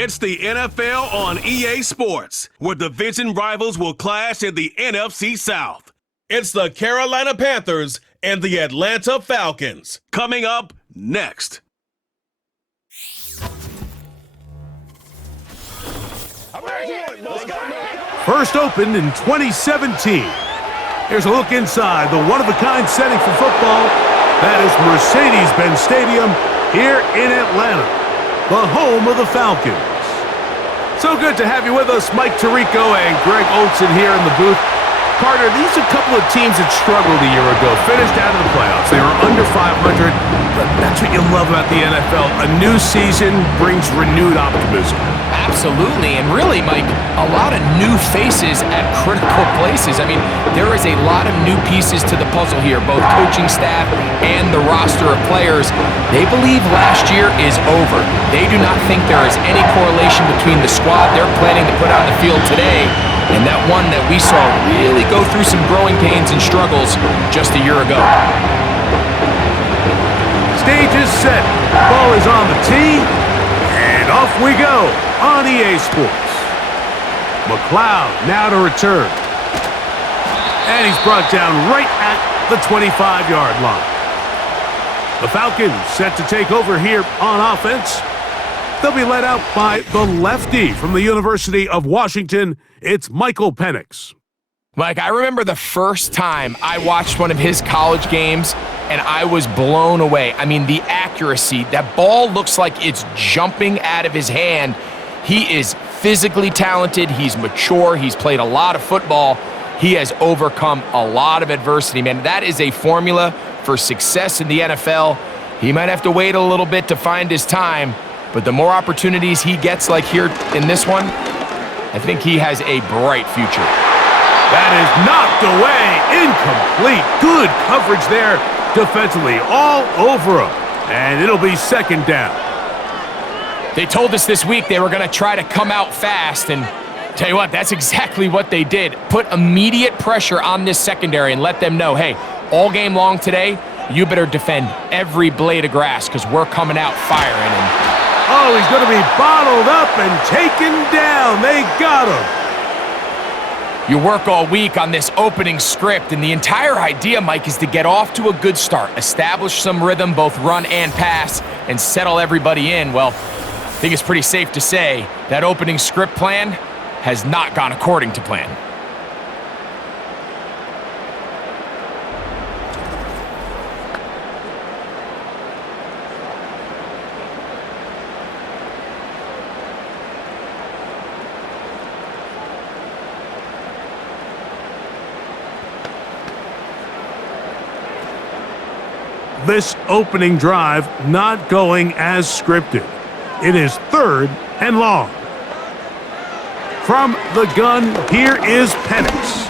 It's the NFL on EA Sports, where division rivals will clash in the NFC South. It's the Carolina Panthers and the Atlanta Falcons. Coming up next. First opened in 2017. Here's a look inside the one-of-a-kind setting for football. That is Mercedes-Benz Stadium here in Atlanta, the home of the Falcons. So good to have you with us, Mike Tirico and Greg Olson here in the booth. Carter, these are a couple of teams that struggled a year ago, finished out of the playoffs. They were under 500, but that's what you love about the NFL. A new season brings renewed optimism. Absolutely, and really, Mike, a lot of new faces at critical places. I mean, there is a lot of new pieces to the puzzle here, both coaching staff and the roster of players. They believe last year is over. They do not think there is any correlation between the squad they're planning to put on the field today and that one that we saw really go through some growing pains and struggles just a year ago. Stage is set. Ball is on the tee. And off we go on EA Sports. McLeod now to return. And he's brought down right at the 25-yard line. The Falcons set to take over here on offense. They'll be led out by the lefty from the University of Washington. It's Michael Penix. Mike, I remember the first time I watched one of his college games, and I was blown away. I mean, the accuracy. That ball looks like it's jumping out of his hand. He is physically talented. He's mature. He's played a lot of football. He has overcome a lot of adversity, man. That is a formula for success in the NFL. He might have to wait a little bit to find his time, but the more opportunities he gets, like here in this one, I think he has a bright future. That is knocked away. Incomplete. Good coverage there defensively. All over him. And it'll be second down. They told us this week they were going to try to come out fast, and tell you what, that's exactly what they did. Put immediate pressure on this secondary and let them know, hey, all game long today, you better defend every blade of grass because we're coming out firing. And oh, he's going to be bottled up and taken down. They got him. you work all week on this opening script, and the entire idea, Mike, is to get off to a good start, establish some rhythm, both run and pass, and settle everybody in. Well, I think it's pretty safe to say that opening script plan has not gone according to plan. This opening drive not going as scripted. It is 3rd and long. From the gun, here is Penix.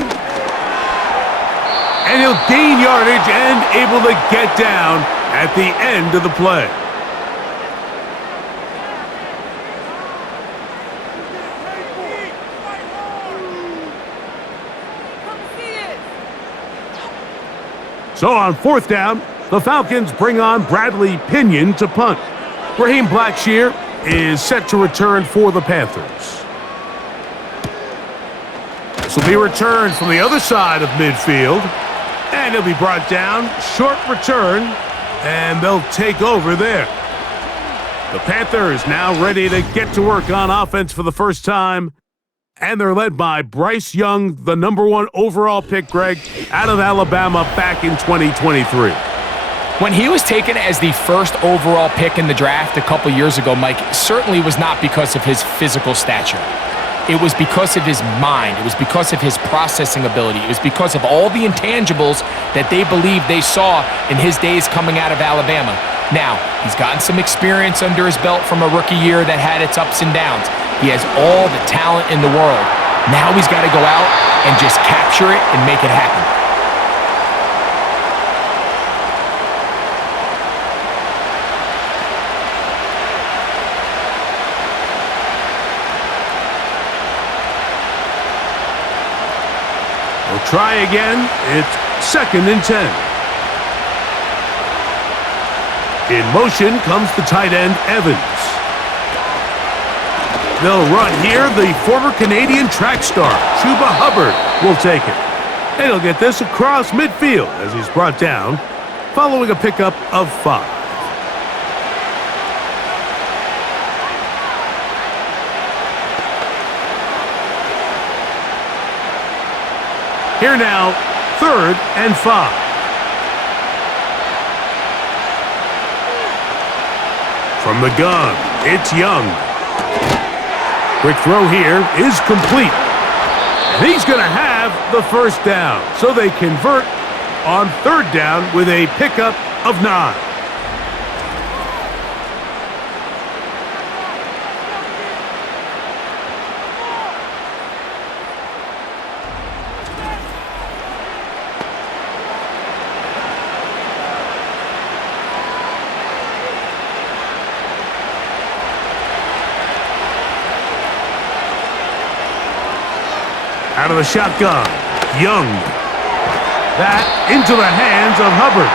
And he'll gain yardage and able to get down at the end of the play. So on 4th down, the Falcons bring on Bradley Pinion to punt. Raheem Blackshear is set to return for the Panthers. This will be returned from the other side of midfield. And he'll be brought down. Short return. And they'll take over there. The Panthers now ready to get to work on offense for the first time. And they're led by Bryce Young, the #1 overall pick, Greg, out of Alabama back in 2023. When he was taken as the first overall pick in the draft a couple years ago, Mike, it certainly was not because of his physical stature. It was because of his mind. It was because of his processing ability. It was because of all the intangibles that they believed they saw in his days coming out of Alabama. Now, he's gotten some experience under his belt from a rookie year that had its ups and downs. He has all the talent in the world. Now he's got to go out and just capture it and make it happen. We'll try again. It's 2nd and 10. In motion comes the tight end, Evans. They'll run here. The former Canadian track star, Chuba Hubbard, will take it. And he'll get this across midfield as he's brought down, following a pickup of 5. Here now, 3rd and 5. From the gun, it's Young. Quick throw here is complete. And he's going to have the first down. So they convert on 3rd down with a pickup of 9. Out of the shotgun, Young. That into the hands of Hubbard.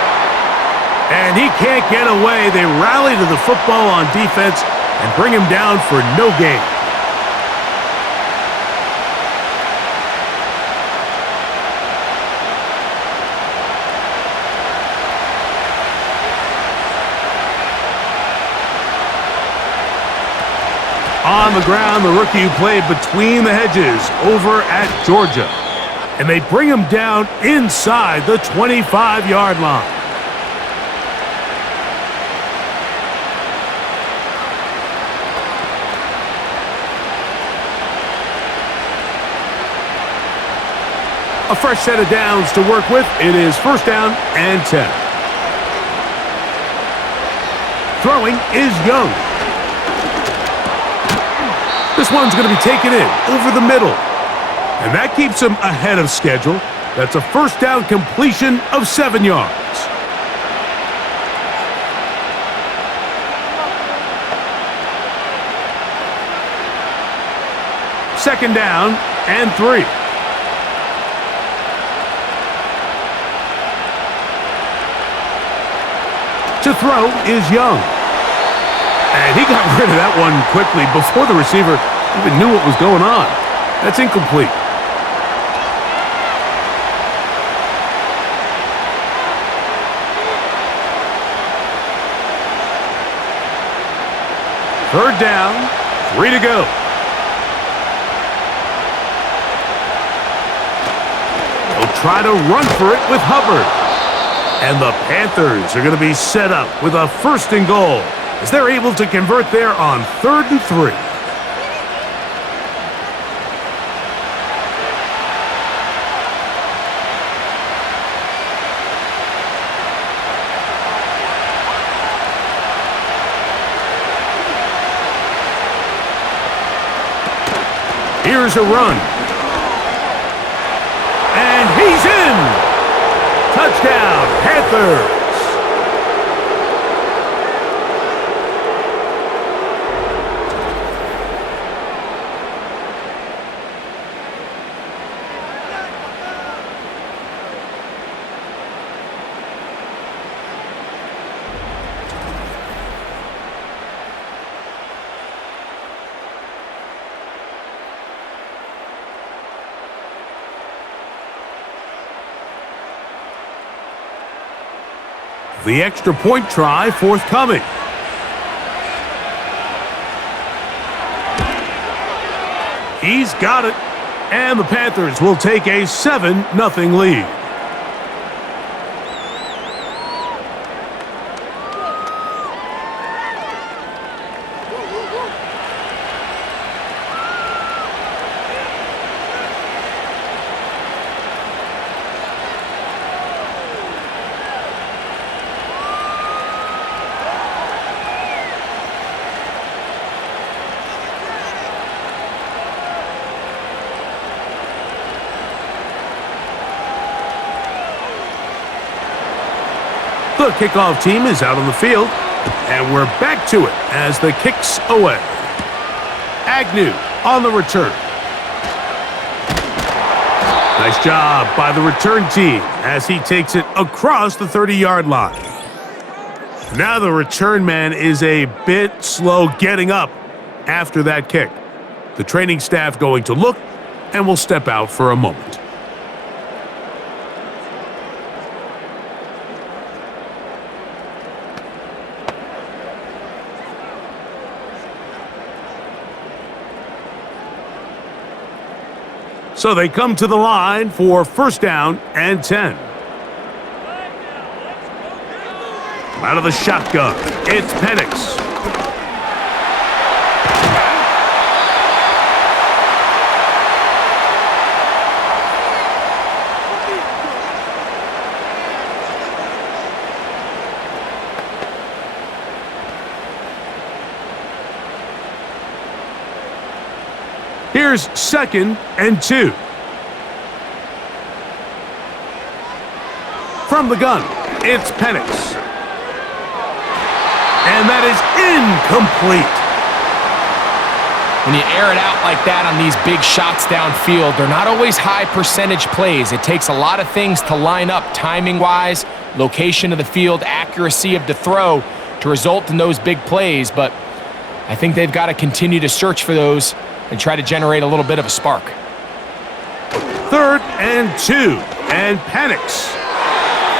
And he can't get away. They rally to the football on defense and bring him down for no gain. On the ground, the rookie who played between the hedges over at Georgia. And they bring him down inside the 25-yard line. A fresh set of downs to work with. It is 1st down and 10. Throwing is Young. This one's going to be taken in over the middle. And that keeps him ahead of schedule. That's a 1st down completion of 7 yards. Second down and 3. To throw is Young. And he got rid of that one quickly before the receiver even knew what was going on. That's incomplete. Third down, 3 to go. They'll try to run for it with Hubbard. And the Panthers are going to be set up with a 1st and goal, as they're able to convert there on 3rd and 3. Here's a run. And he's in! Touchdown, Panthers! The extra point try forthcoming. He's got it. And the Panthers will take a 7-0 lead. The kickoff team is out on the field, and we're back to it as the kick's away. Agnew on the return. Nice job by the return team as he takes it across the 30-yard line. Now the return man is a bit slow getting up after that kick. The training staff going to look and will step out for a moment. So they come to the line for first down and 10. Out of the shotgun, it's Penix. Here's second and 2. From the gun, it's Penix. And that is incomplete. When you air it out like that on these big shots downfield, they're not always high percentage plays. It takes a lot of things to line up timing-wise, location of the field, accuracy of the throw to result in those big plays. But I think they've got to continue to search for those and try to generate a little bit of a spark. Third and 2, and Penix.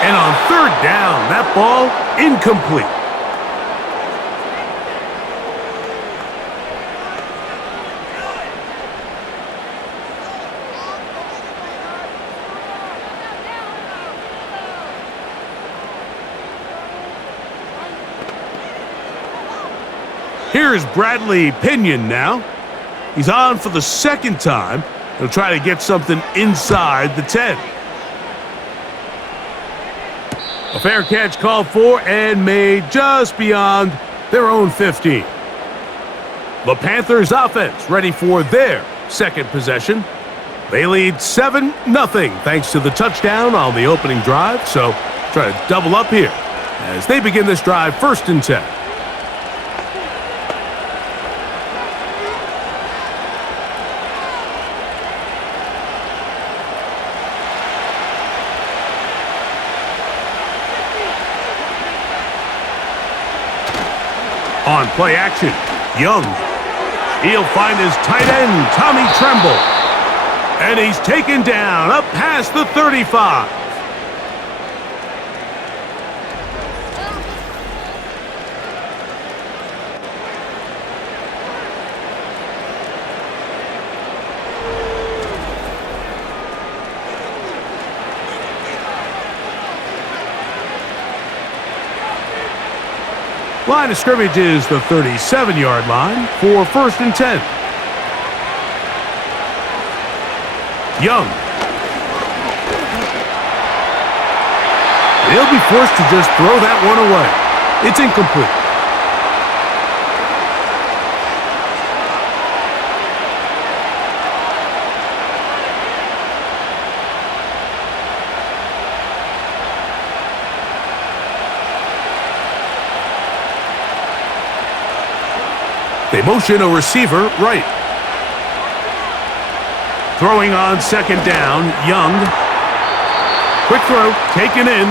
And on third down, that ball incomplete. Here's Bradley Pinion now. He's on for the second time. He'll try to get something inside the 10. A fair catch called for and made just beyond their own 15. The Panthers offense ready for their second possession. They lead 7-0 thanks to the touchdown on the opening drive. So try to double up here as they begin this drive first and 10. On play action, Young. He'll find his tight end, Tommy Tremble. And he's taken down up past the 35. Line of scrimmage is the 37-yard line for first and 10. Young. They'll be forced to just throw that one away. It's incomplete. They motion a receiver right. Throwing on second down, Young. Quick throw, taken in.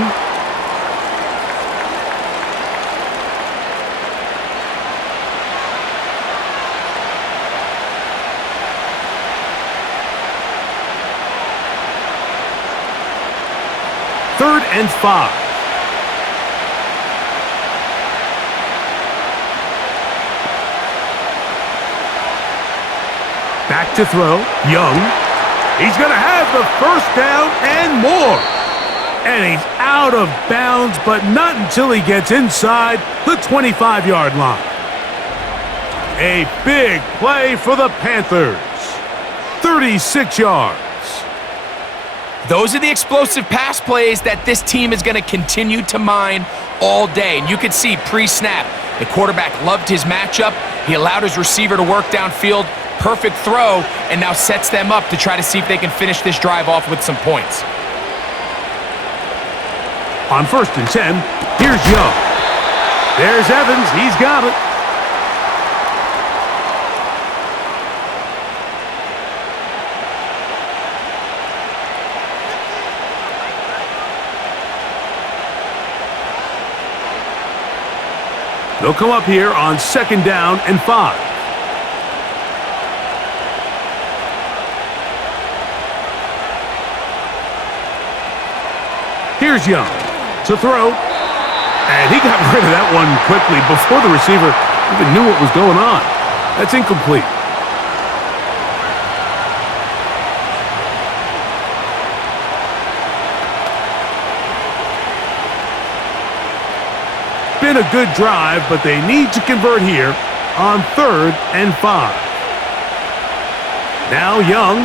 Third and 5. Back to throw, Young. He's going to have the first down and more. And he's out of bounds, but not until he gets inside the 25-yard line. A big play for the Panthers. 36 yards. Those are the explosive pass plays that this team is going to continue to mine all day. And you can see pre-snap, the quarterback loved his matchup. He allowed his receiver to work downfield. Perfect throw, and now sets them up to try to see if they can finish this drive off with some points. On first and 10, here's Young. There's Evans. He's got it. They'll come up here on second down and 5. Here's Young to throw. And he got rid of that one quickly before the receiver even knew what was going on. That's incomplete. Been a good drive, but they need to convert here on 3rd and 5. Now Young.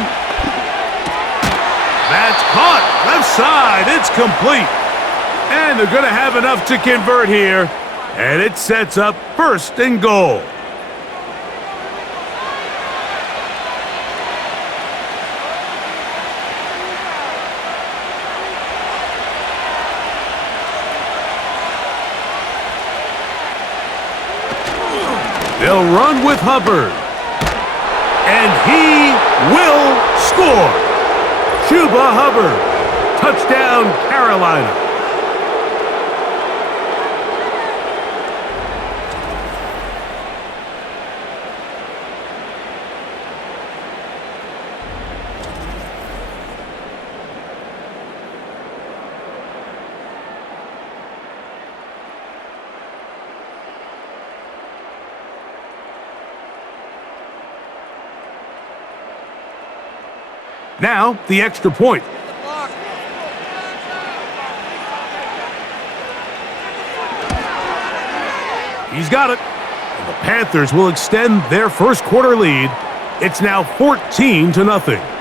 That's caught. Left side. It's complete. And they're going to have enough to convert here. And it sets up 1st and goal. They'll run with Hubbard. And he will score. Chuba Hubbard. Touchdown, Carolina. Now, the extra point. He's got it. And the Panthers will extend their first quarter lead. It's now 14-0.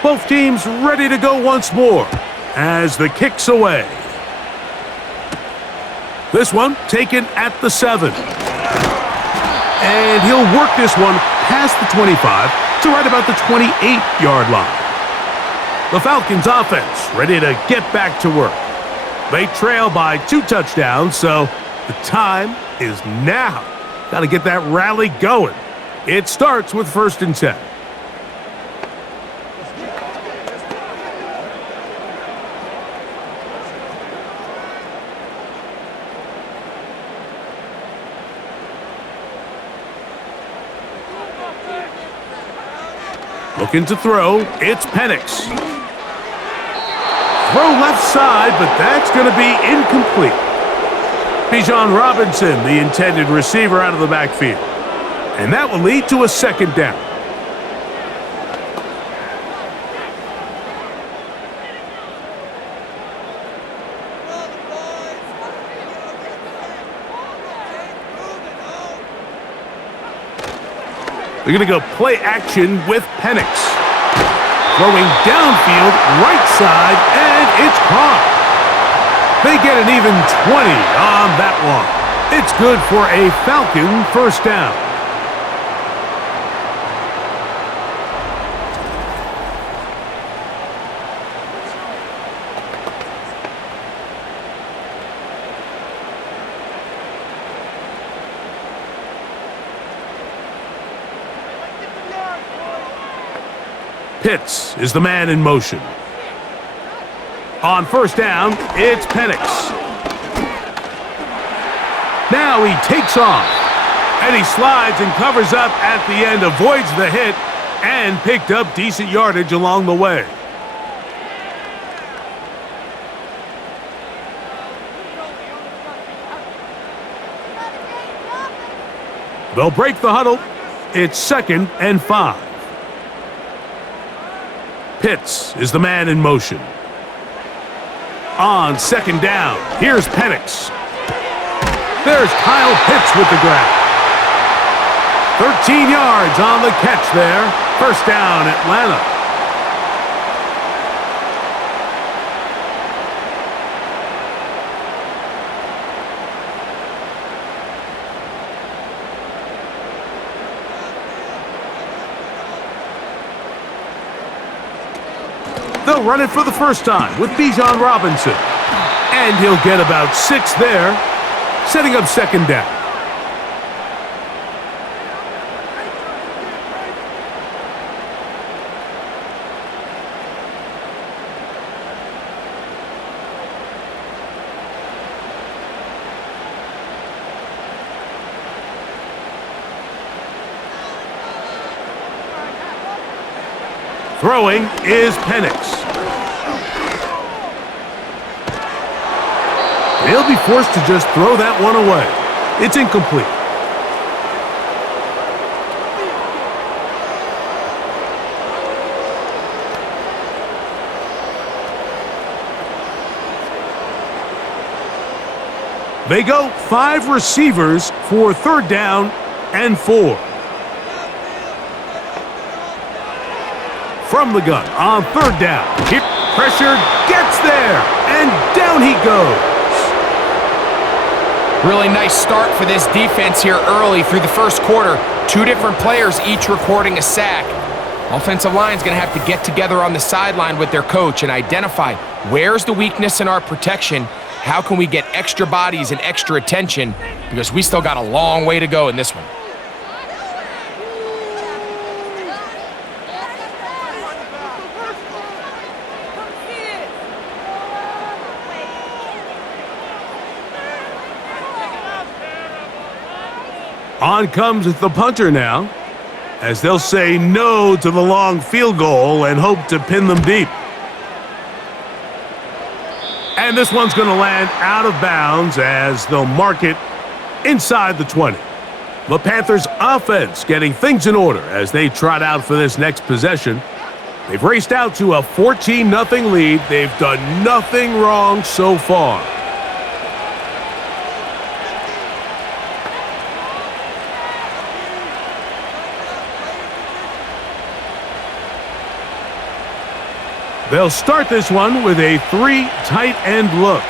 Both teams ready to go once more as the kick's away. This one taken at the 7. And he'll work this one past the 25 to right about the 28-yard line. The Falcons offense ready to get back to work. They trail by 2 touchdowns, so the time is now. Got to get that rally going. It starts with 1st and 10. Looking to throw, it's Penix. Throw left side, but that's going to be incomplete. Bijan Robinson, the intended receiver, out of the backfield. And that will lead to a 2nd down. They're going to go play action with Penix. Throwing downfield, right side, and it's caught. They get an even 20 on that one. It's good for a Falcon 1st down. Pitts is the man in motion. On 1st down, it's Penix. Now he takes off. And he slides and covers up at the end, avoids the hit, and picked up decent yardage along the way. They'll break the huddle. It's 2nd and 5. Pitts is the man in motion. On 2nd down, here's Penix. There's Kyle Pitts with the grab. 13 yards on the catch there. 1st down, Atlanta. They'll They'll run it for the first time with Bijan Robinson. And he'll get about 6 there, setting up second down. Throwing is Penix. He'll be forced to just throw that one away. It's incomplete. They go 5 receivers for third down and 4. From the gun on third down. Pressured, gets there, and down he goes. Really nice start for this defense here early through the first quarter. 2 different players each recording a sack. Offensive line's going to have to get together on the sideline with their coach and identify where's the weakness in our protection. How can we get extra bodies and extra attention? Because we still got a long way to go in this one. On comes the punter now, as they'll say no to the long field goal and hope to pin them deep. And this one's going to land out of bounds as they'll mark it inside the 20. The Panthers' offense getting things in order as they trot out for this next possession. They've raced out to a 14-0 lead. They've done nothing wrong so far. They'll start this one with a 3 tight end look.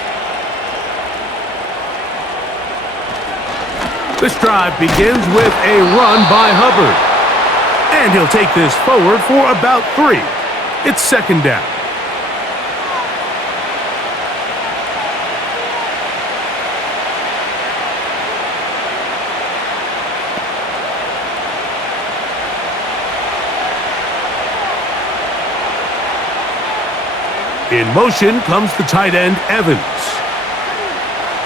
This drive begins with a run by Hubbard. And he'll take this forward for about 3. It's second down. In motion comes the tight end, Evans.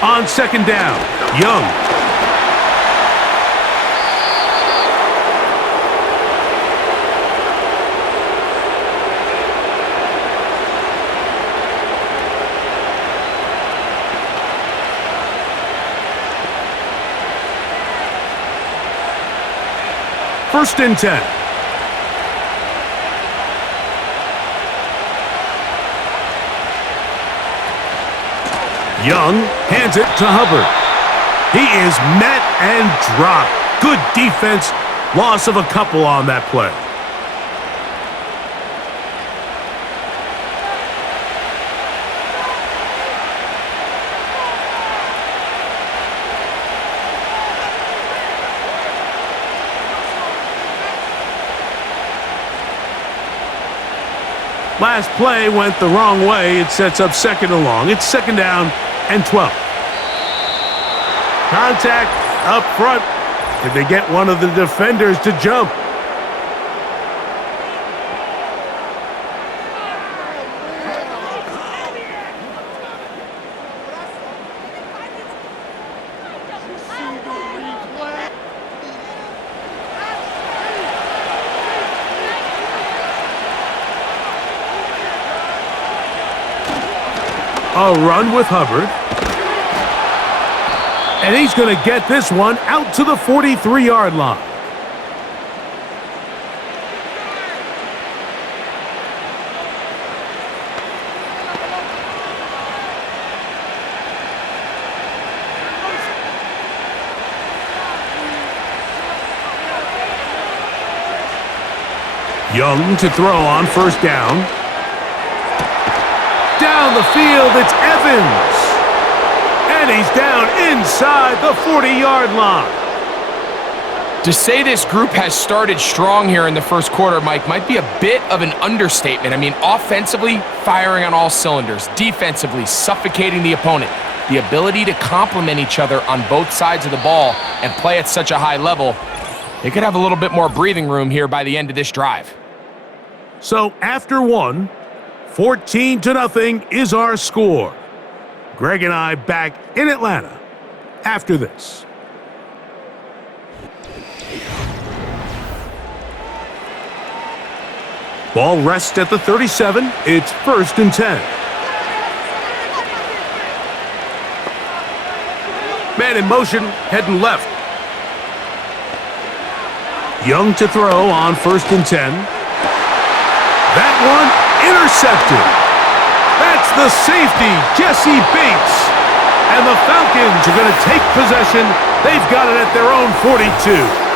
On second down, Young. First and 10. Young hands it to Hubbard. He is met and dropped. Good defense. Loss of a couple on that play. Last play went the wrong way. It sets up second and long. It's second down and 12. Contact up front. Did they get one of the defenders to jump? A run with Hubbard. And he's going to get this one out to the 43-yard line. Young to throw on first down. Down the field, it's Evans. And he's down inside the 40-yard line. To say this group has started strong here in the first quarter, Mike, might be a bit of an understatement. I mean, offensively, firing on all cylinders. Defensively, suffocating the opponent. The ability to complement each other on both sides of the ball and play at such a high level, they could have a little bit more breathing room here by the end of this drive. So after one, 14-0 is our score. Greg and I back in Atlanta after this. Ball rests at the 37. It's 1st and 10. Man in motion, heading left. Young to throw on 1st and 10. That one intercepted. That's the safety, Jesse Bates. And the Falcons are going to take possession. They've got it at their own 42.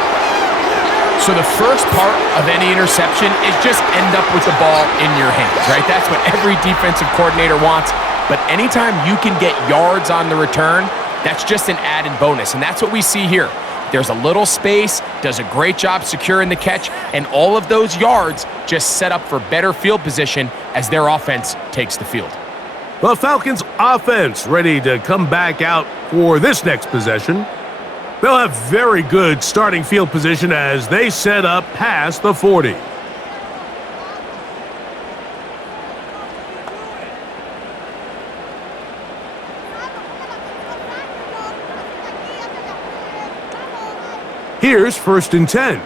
So the first part of any interception is just end up with the ball in your hands, right? That's what every defensive coordinator wants. But anytime you can get yards on the return, that's just an added bonus. And that's what we see here. There's a little space, does a great job securing the catch, and all of those yards just set up for better field position as their offense takes the field. The Falcons' offense ready to come back out for this next possession. They'll have very good starting field position as they set up past the 40. Here's 1st and 10.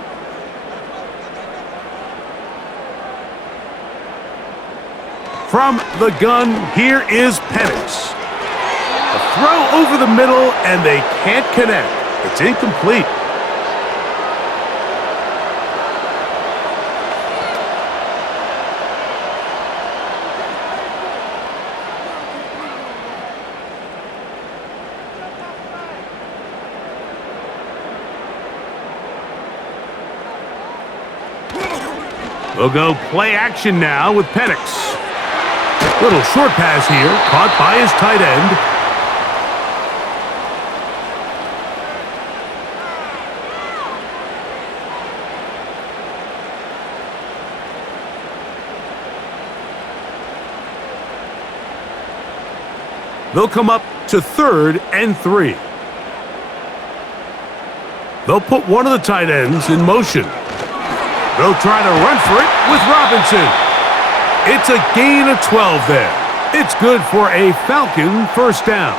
From the gun, here is Penix. A throw over the middle, and they can't connect. It's incomplete. We'll go play action now with Penix. Little short pass here, caught by his tight end. They'll come up to 3rd and 3. They'll put one of the tight ends in motion. They'll try to run for it with Robinson. It's a gain of 12 there. It's good for a Falcon first down.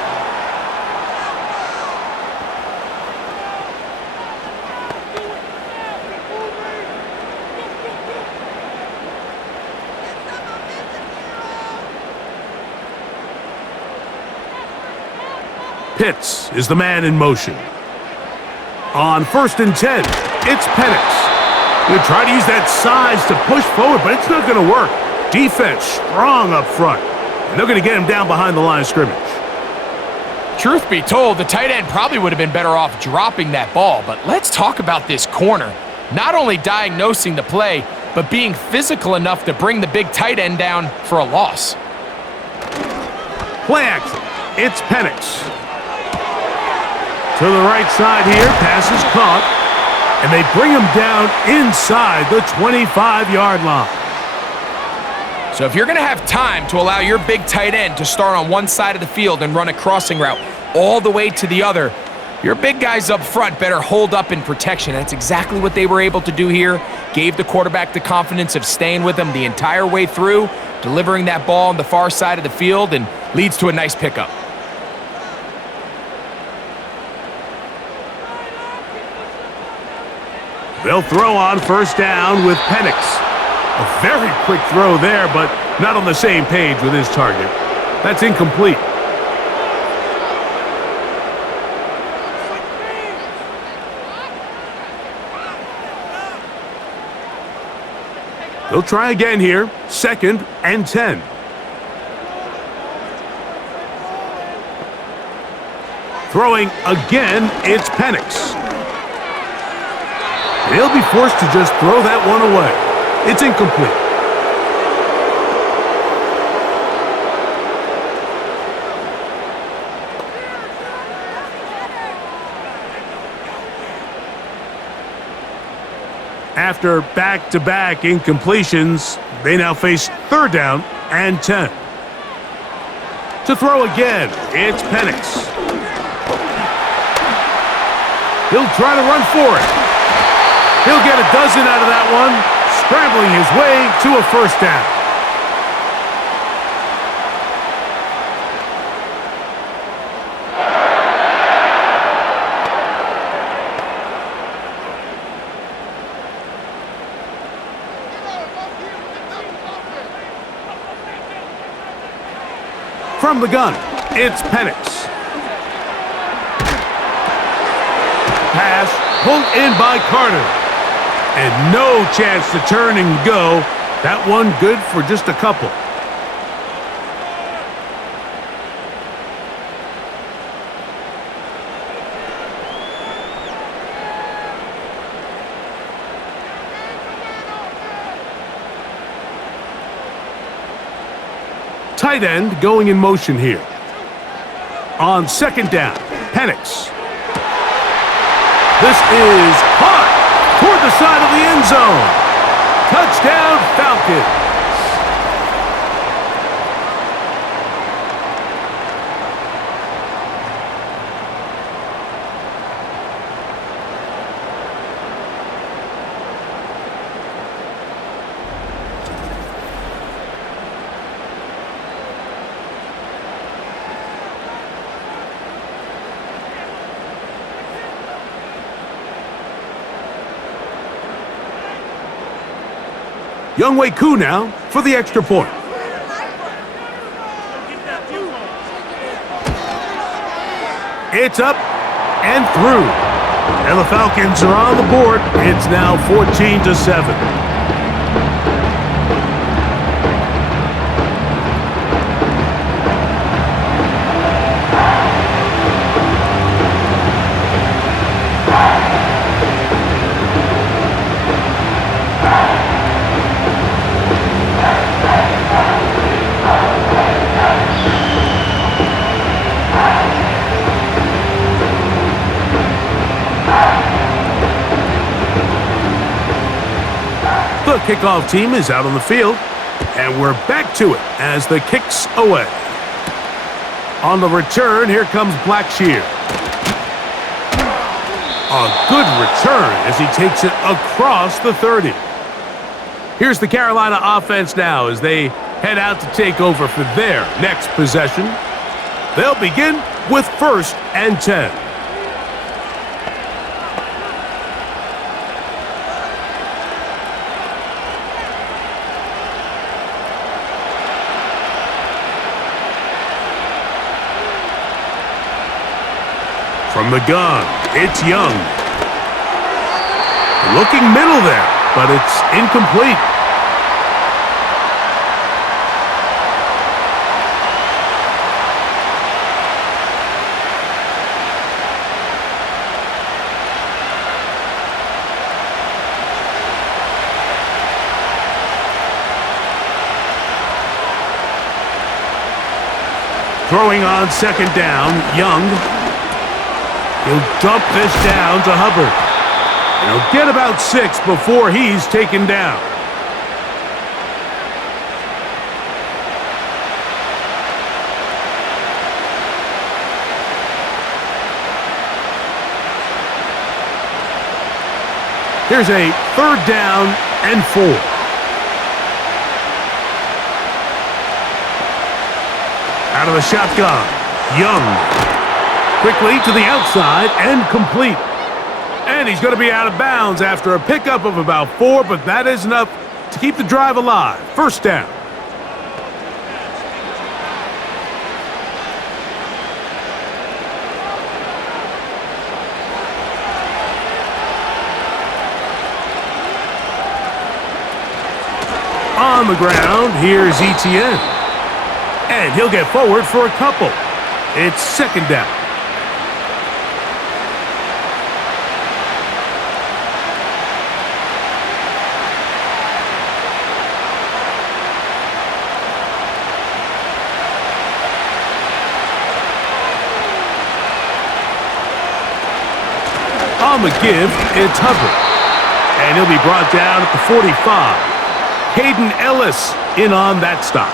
Pitts is the man in motion. On 1st and 10, it's Penix. He'll try to use that size to push forward, but it's not going to work. Defense strong up front, and they're going to get him down behind the line of scrimmage. Truth be told, the tight end probably would have been better off dropping that ball, but let's talk about this corner. Not only diagnosing the play, but being physical enough to bring the big tight end down for a loss. Play action. It's Penix. To the right side here, pass is caught, and they bring him down inside the 25-yard line. So if you're going to have time to allow your big tight end to start on one side of the field and run a crossing route all the way to the other, your big guys up front better hold up in protection. That's exactly what they were able to do here. Gave the quarterback the confidence of staying with him the entire way through, delivering that ball on the far side of the field, and leads to a nice pickup. They'll throw on 1st down with Penix. A very quick throw there, but not on the same page with his target. That's incomplete. They'll try again here. 2nd and 10. Throwing again, it's Penix. He'll be forced to just throw that one away. It's incomplete. After back-to-back incompletions, they now face 3rd down and 10. To throw again, it's Penix. He'll try to run for it. He'll get a dozen out of that one, scrambling his way to a 1st down. From the gun, it's Penix. Pass pulled in by Carter. And no chance to turn and go. That one good for just a couple. Tight end going in motion here. On 2nd down, Penix. This is caught toward the side of the end zone. Touchdown, Falcons. Younghoe Koo now for the extra point. It's up and through. And the Falcons are on the board. It's now 14-7. The kickoff team is out on the field, and we're back to it as the kick's away. On the return, here comes Blackshear. A good return as he takes it across the 30. Here's the Carolina offense now as they head out to take over for their next possession. They'll begin with 1st and 10. From the gun, it's Young. Looking middle there, but it's incomplete. Throwing on 2nd down, Young. He'll dump this down to Hubbard. And he'll get about 6 before he's taken down. Here's a 3rd down and 4. Out of the shotgun, Young. Quickly to the outside and complete. And he's going to be out of bounds after a pickup of about 4, but that is enough to keep the drive alive. 1st down. On the ground, here's Etienne. And he'll get forward for a couple. It's 2nd down. On the give, it's Hubbard. and he'll be brought down at the 45. Caden Ellis in on that stop.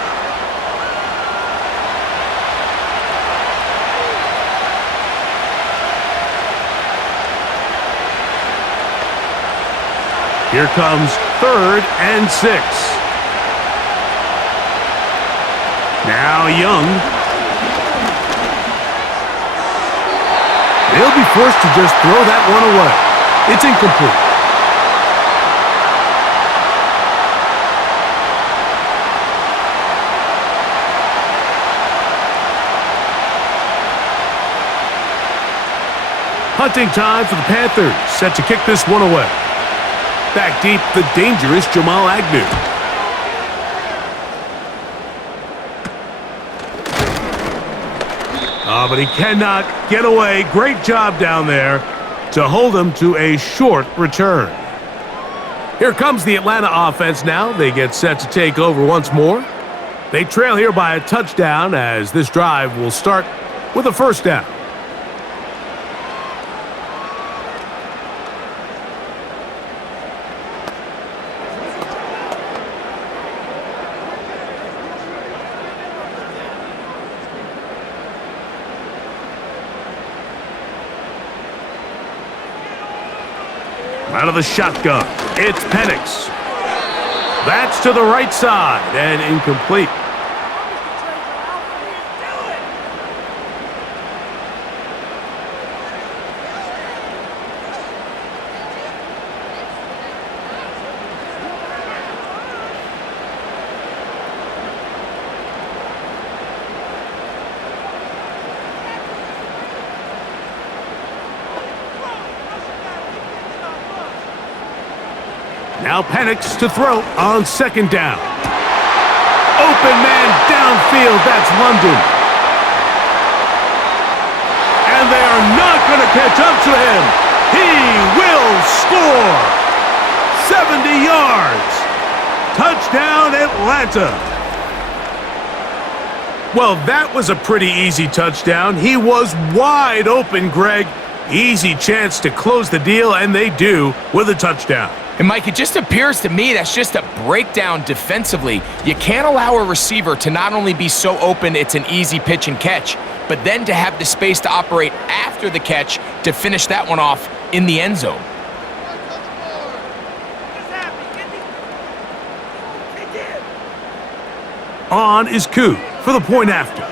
Here comes 3rd and 6. Now Young. They'll be forced to just throw that one away. It's incomplete. Hunting time for the Panthers, set to kick this one away. Back deep, the dangerous Jamal Agnew. Oh, but he cannot get away. Great job down there to hold him to a short return. Here comes the Atlanta offense now. They get set to take over once more. They trail here by a touchdown as this drive will start with a first down. Out of the shotgun, it's Penix. That's to the right side and incomplete. Now Penix to throw on second down. Open man downfield, that's London. And they are not going to catch up to him. He will score. 70 yards. Touchdown Atlanta. Well, that was a pretty easy touchdown. He was wide open, Greg. Easy chance to close the deal, and they do with a touchdown. And Mike, it just appears to me that's just a breakdown defensively. You can't allow a receiver to not only be so open it's an easy pitch and catch, but then to have the space to operate after the catch to finish that one off in the end zone. On is Koo for the point after.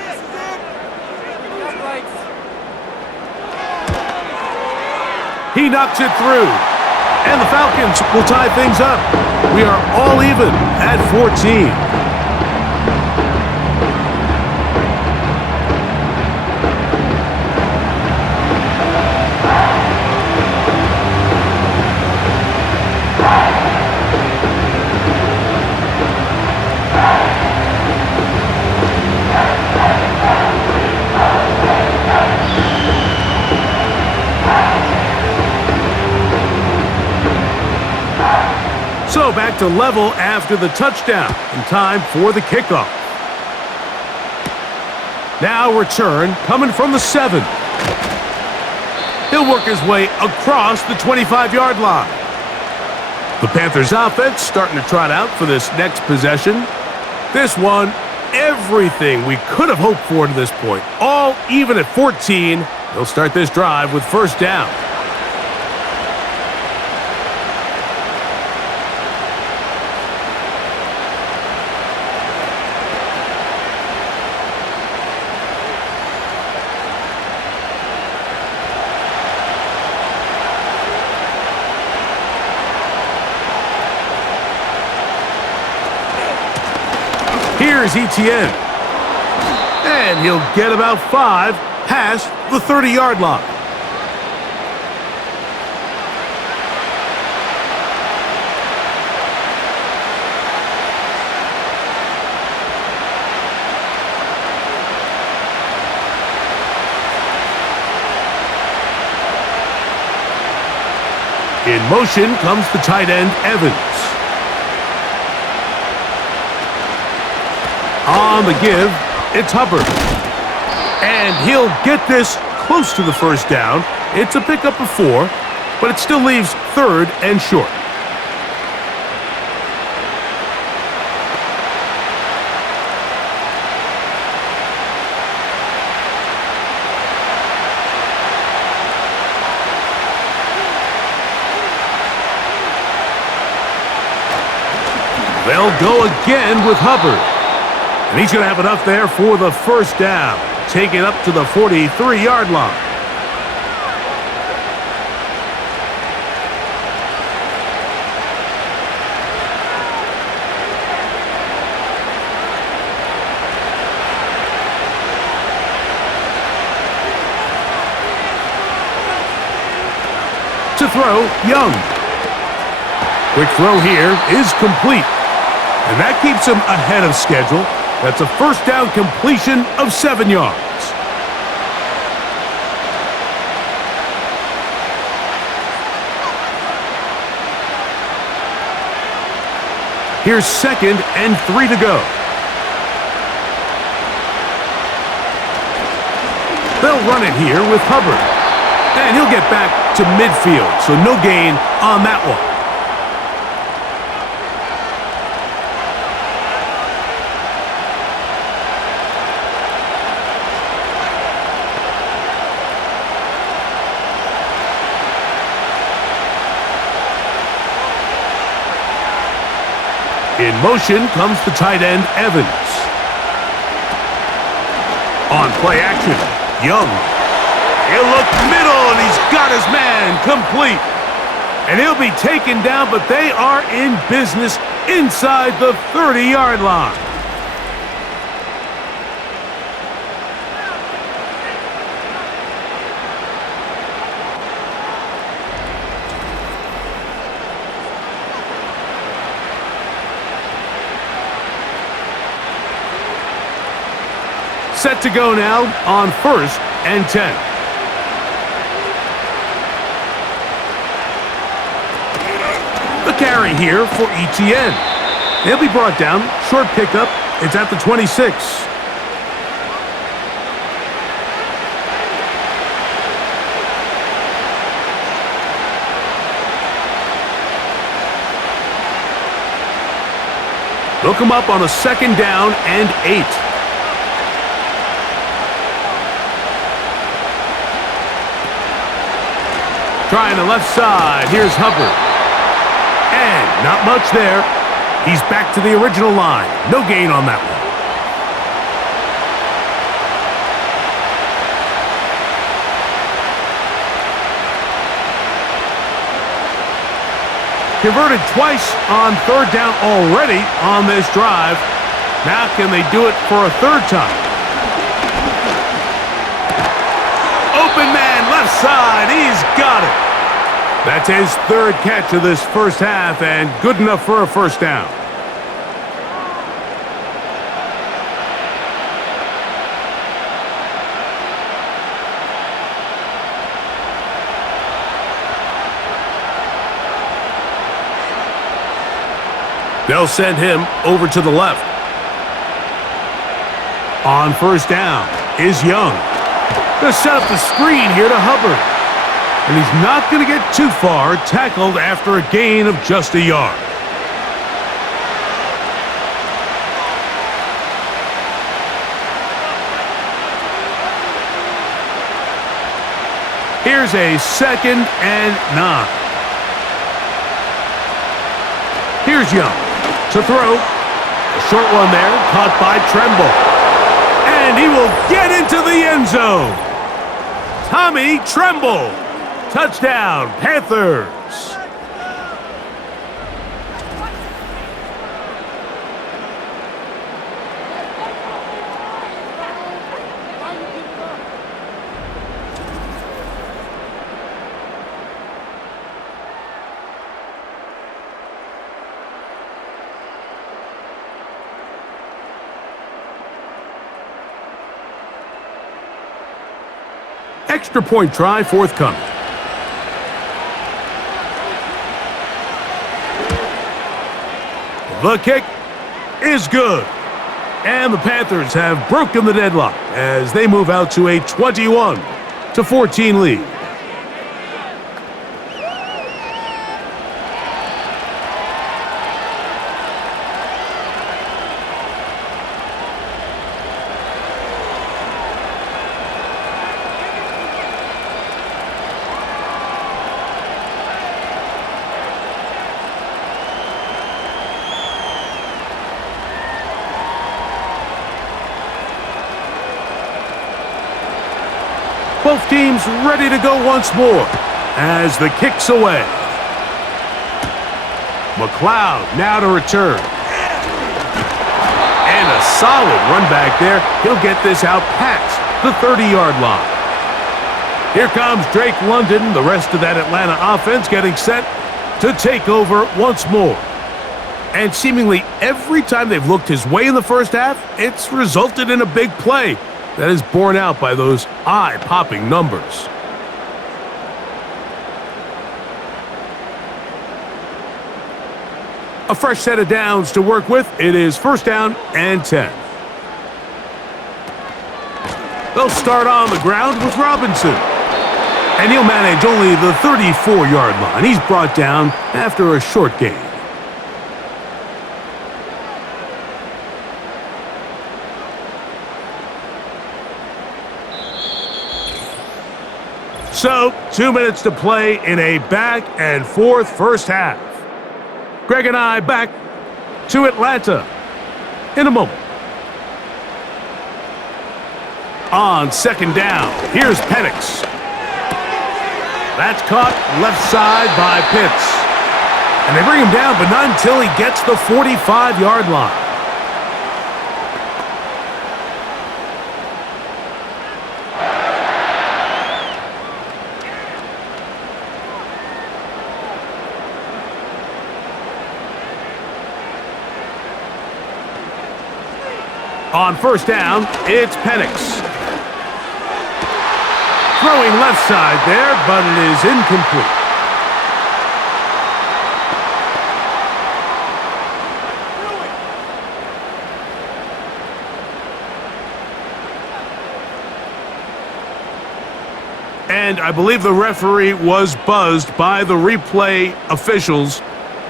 He knocks it through. And the Falcons will tie things up. We are all even at 14. So back to level after the touchdown, and time for the kickoff. Now return coming from the 7. He'll work his way across the 25-yard line. The Panthers offense starting to trot out for this next possession. This one, everything we could have hoped for to this point. All even at 14. They'll start this drive with first down. Here's Etienne. And he'll get about 5 past the 30-yard line. In motion comes the tight end, Evans. On the give, it's Hubbard. And he'll get this close to the first down. It's a pickup of 4, but it still leaves 3rd and short. They'll go again with Hubbard. And he's going to have enough there for the first down. Take it up to the 43-yard line. To throw, Young. Quick throw here is complete. And that keeps him ahead of schedule. That's a first down completion of 7 yards. Here's 2nd and 3 to go. They'll run it here with Hubbard. And he'll get back to midfield, so no gain on that one. In motion comes the tight end, Evans. On play action, Young. He'll look middle, and he's got his man complete. And he'll be taken down, but they are in business inside the 30-yard line. Set to go now on 1st and 10. The carry here for ETN. He'll be brought down. Short pickup. It's at the 26. Look him up on a 2nd down and 8. Trying the left side. Here's Hubbard. And not much there. He's back to the original line. No gain on that one. Converted twice on 3rd down already on this drive. Now can they do it for a 3rd time? Open man, left side. He's got it. That's his 3rd catch of this first half, and good enough for a first down. They'll send him over to the left. On 1st down is Young. They'll set up the screen here to Hubbard. And he's not going to get too far, tackled after a gain of just a yard. Here's a 2nd and 9. Here's Young to throw. A short one there, caught by Tremble. And he will get into the end zone. Tommy Tremble. Touchdown, Panthers. Extra point try forthcoming. The kick is good. And the Panthers have broken the deadlock as they move out to a 21-14 lead. Both teams ready to go once more as the kick's away. McLeod now to return. And a solid run back there. He'll get this out past the 30-yard line. Here comes Drake London. The rest of that Atlanta offense getting set to take over once more. And seemingly every time they've looked his way in the first half, it's resulted in a big play that is borne out by those eye-popping numbers. A fresh set of downs to work with. It is first down and 10. They'll start on the ground with Robinson. And he'll manage only the 34-yard line. He's brought down after a short gain. So, 2 minutes to play in a back-and-forth first half. Greg and I back to Atlanta in a moment. On second down, here's Penix. That's caught left side by Pitts. And they bring him down, but not until he gets the 45-yard line. On first down, it's Penix. Throwing left side there, but it is incomplete. And I believe the referee was buzzed by the replay officials,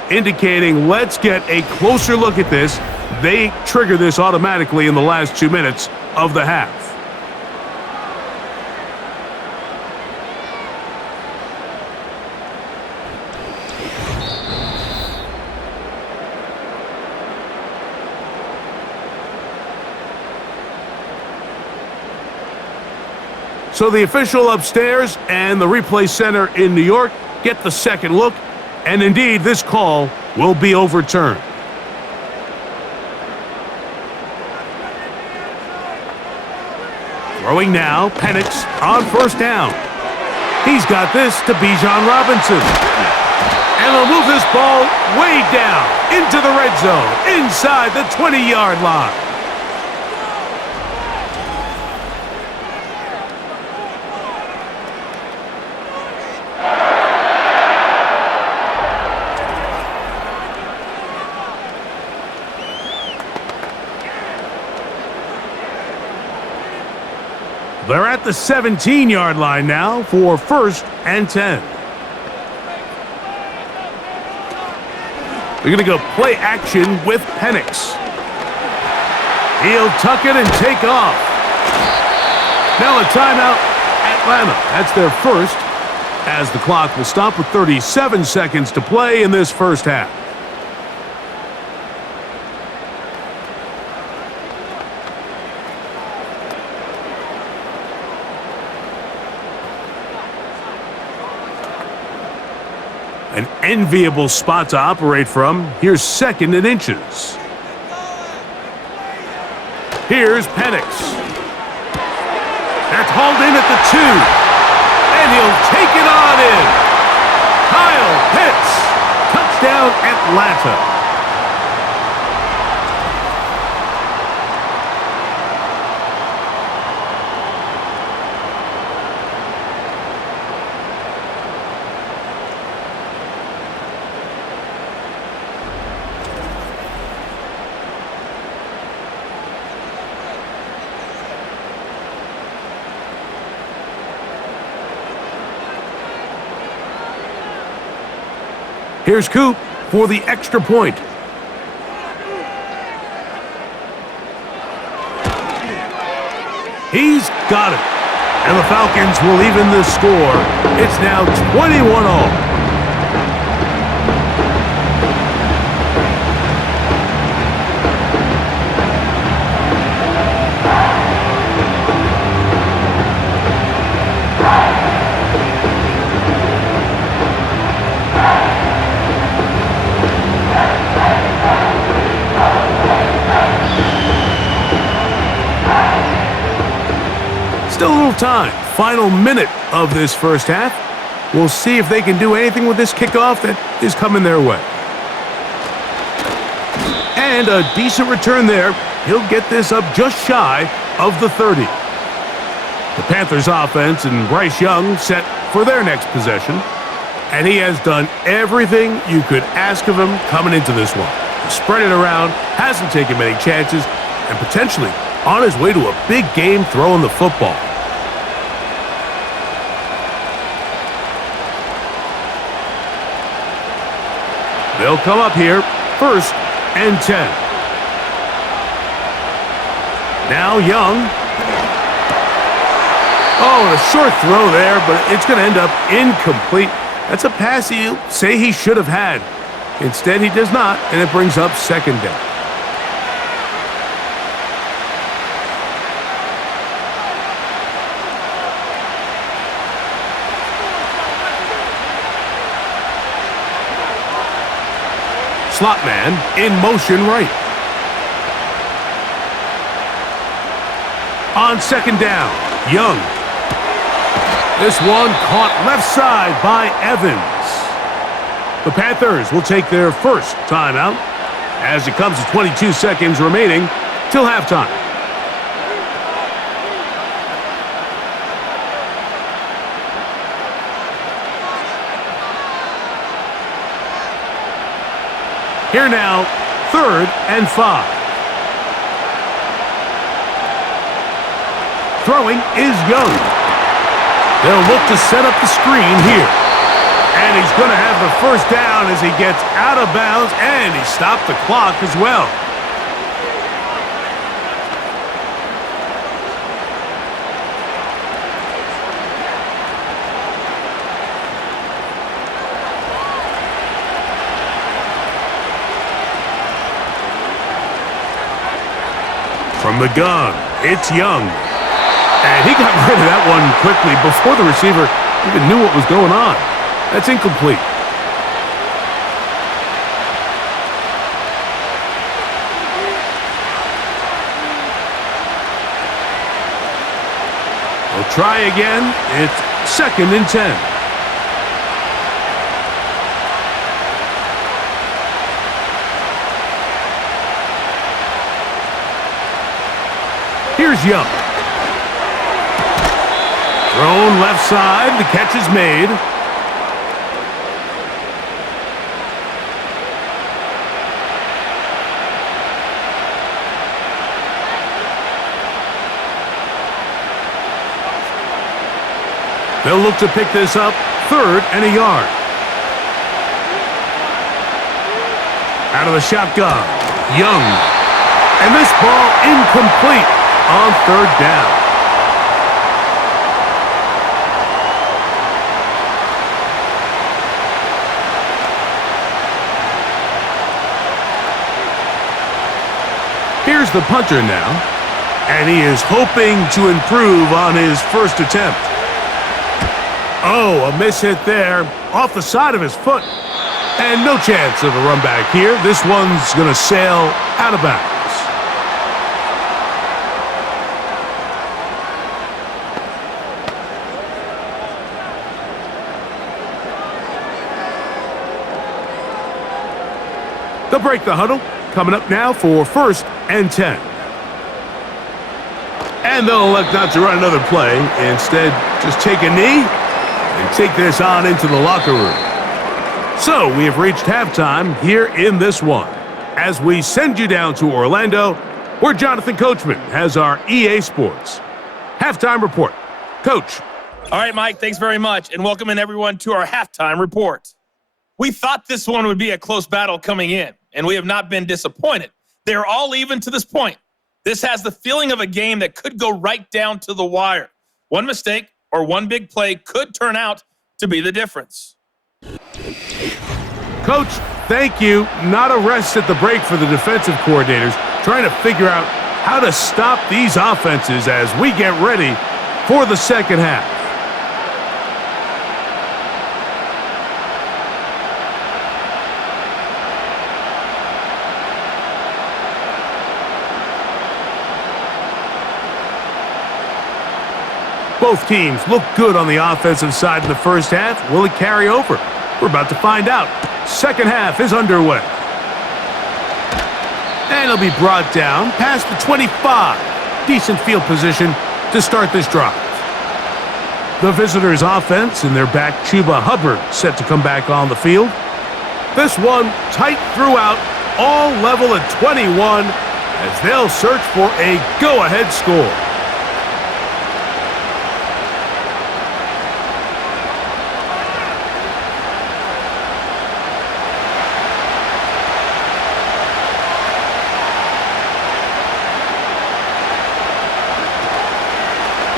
indicating let's get a closer look at this. They trigger this automatically in the last 2 minutes of the half. So the official upstairs and the replay center in New York get the second look, and indeed this call will be overturned. Throwing now, Penix on first down. He's got this to Bijan Robinson. And they'll move this ball way down into the red zone, inside the 20-yard line. They're at the 17-yard line now for first and 10. They're going to go play action with Penix. He'll tuck it and take off. Now a timeout, Atlanta. That's their first, as the clock will stop with 37 seconds to play in this first half. An enviable spot to operate from. Here's second and inches. Here's Penix. That's hauled in at the 2. And he'll take it on in. Kyle Pitts. Touchdown, Atlanta. Here's Coop for the extra point. He's got it. And the Falcons will even the score. It's now 21-all. Still a little time. Final minute of this first half. We'll see if they can do anything with this kickoff that is coming their way. And a decent return there. He'll get this up just shy of the 30. The Panthers offense and Bryce Young set for their next possession. And he has done everything you could ask of him coming into this one. Spread it around, hasn't taken many chances, and potentially on his way to a big game throwing the football. They'll come up here, 1st and 10. Now Young. Oh, and a short throw there, but it's going to end up incomplete. That's a pass he'll say he should have had. Instead, he does not, and it brings up 2nd down. Slot man in motion right. On 2nd down, Young. This one caught left side by Evans. The Panthers will take their first timeout as it comes to 22 seconds remaining till halftime. Here now, 3rd and 5. Throwing is Young. They'll look to set up the screen here. And he's going to have the first down as he gets out of bounds, and he stopped the clock as well. From the gun, it's Young. And he got rid of that one quickly before the receiver even knew what was going on. That's incomplete. We'll try again. It's 2nd and 10. Here's Young. Thrown left side. The catch is made. They'll look to pick this up, 3rd and a yard. Out of the shotgun, Young. And this ball incomplete on 3rd down. Here's the punter now, and he is hoping to improve on his first attempt. Oh, a miss hit there, off the side of his foot. And no chance of a run back here. This one's going to sail out of bounds. They'll break the huddle. Coming up now for 1st and 10. And they'll elect not to run another play. Instead, just take a knee and take this on into the locker room. So we have reached halftime here in this one. As we send you down to Orlando, where Jonathan Coachman has our EA Sports halftime report. Coach. All right, Mike, thanks very much. And welcome in everyone to our halftime report. We thought this one would be a close battle coming in, and we have not been disappointed. They're all even to this point. This has the feeling of a game that could go right down to the wire. One mistake or one big play could turn out to be the difference. Coach, thank you. Not a rest at the break for the defensive coordinators, trying to figure out how to stop these offenses as we get ready for the second half. Both teams look good on the offensive side in the first half. Will it carry over? We're about to find out. Second half is underway. And it'll be brought down past the 25. Decent field position to start this drive. The visitors' offense and their back, Chuba Hubbard, set to come back on the field. This one tight throughout, all level at 21 as they'll search for a go-ahead score.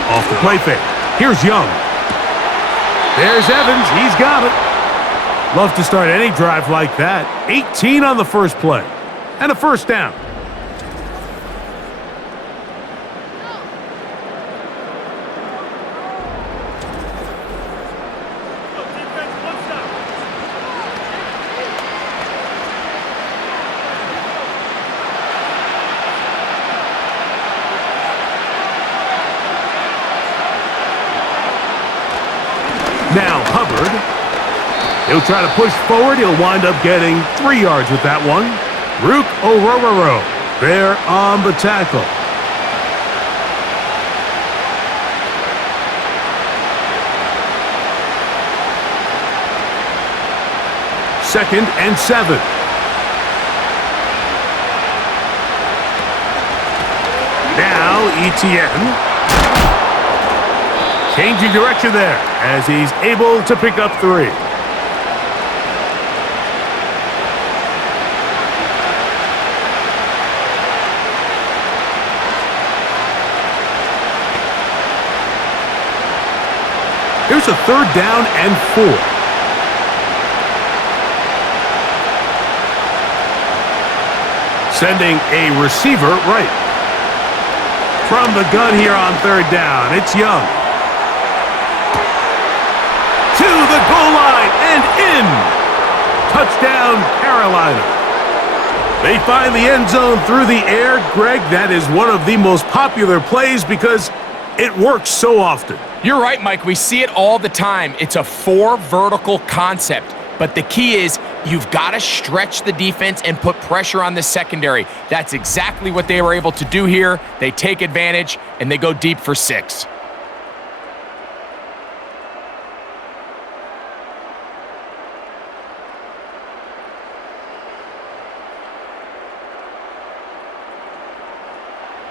Off the play fake. Here's Young. There's Evans. He's got it. Love to start any drive like that. 18 on the first play. And a first down. Now Hubbard. He'll try to push forward. He'll wind up getting 3 yards with that one. Rook Orororo there on the tackle. Second and 7. Now ETN. Changing direction there as he's able to pick up 3. Here's a third down and 4. Sending a receiver right. From the gun here on third down, it's Young. To the goal line and in. Touchdown, Carolina. They find the end zone through the air. Greg, that is one of the most popular plays because it works so often. You're right, Mike. We see it all the time. It's a 4 vertical concept. But the key is you've got to stretch the defense and put pressure on the secondary. That's exactly what they were able to do here. They take advantage, and they go deep for 6.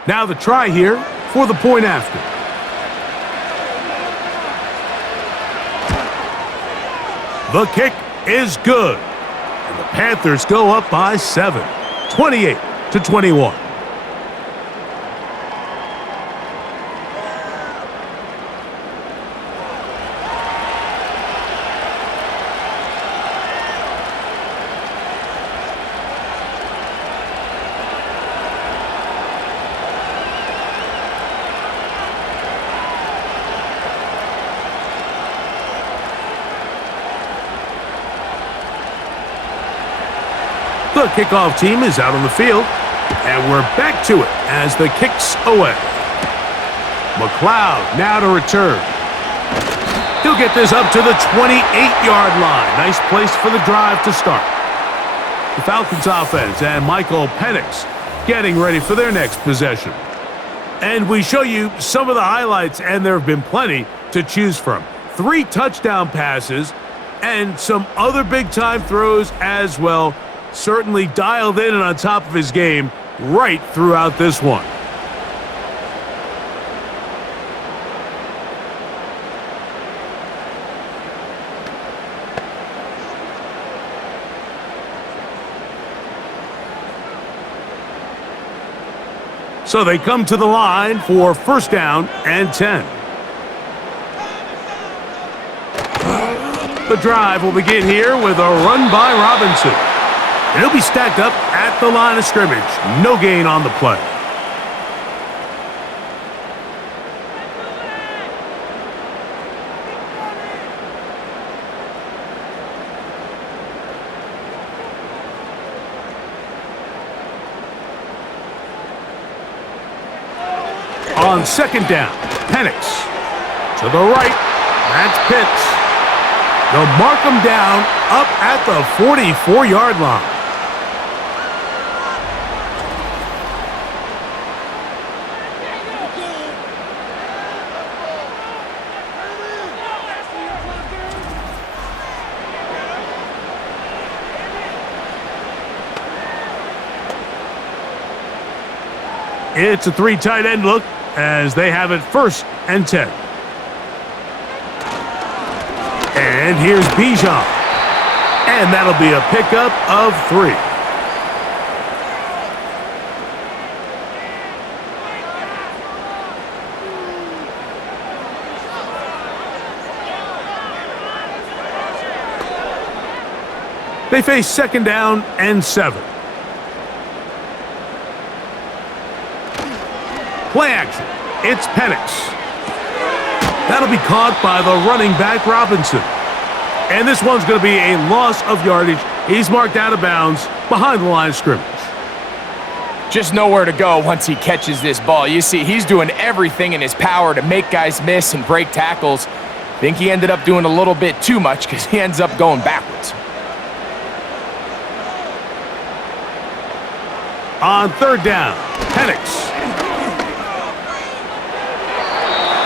Now the try here for the point after. The kick is good. And the Panthers go up by 7, 28-21. The kickoff team is out on the field, and we're back to it as the kick's away. McLeod now to return. He'll get this up to the 28-yard line. Nice place for the drive to start. The Falcons offense and Michael Penix getting ready for their next possession. And we show you some of the highlights, and there have been plenty to choose from. 3 touchdown passes and some other big-time throws as well. Certainly dialed in and on top of his game right throughout this one. So they come to the line for first down and 10. The drive will begin here with a run by Robinson. And he'll be stacked up at the line of scrimmage. No gain on the play. On second down, Penix. To the right. That's Pitts. They'll mark him down up at the 44-yard line. It's a 3 tight end look as they have it 1st and 10. And here's Bijan. And that'll be a pickup of 3. They face 2nd down and 7. Play action. It's Penix. That'll be caught by the running back Robinson. And this one's going to be a loss of yardage. He's marked out of bounds behind the line of scrimmage. Just nowhere to go once he catches this ball. You see, he's doing everything in his power to make guys miss and break tackles. Think he ended up doing a little bit too much because he ends up going backwards. On 3rd down, Penix.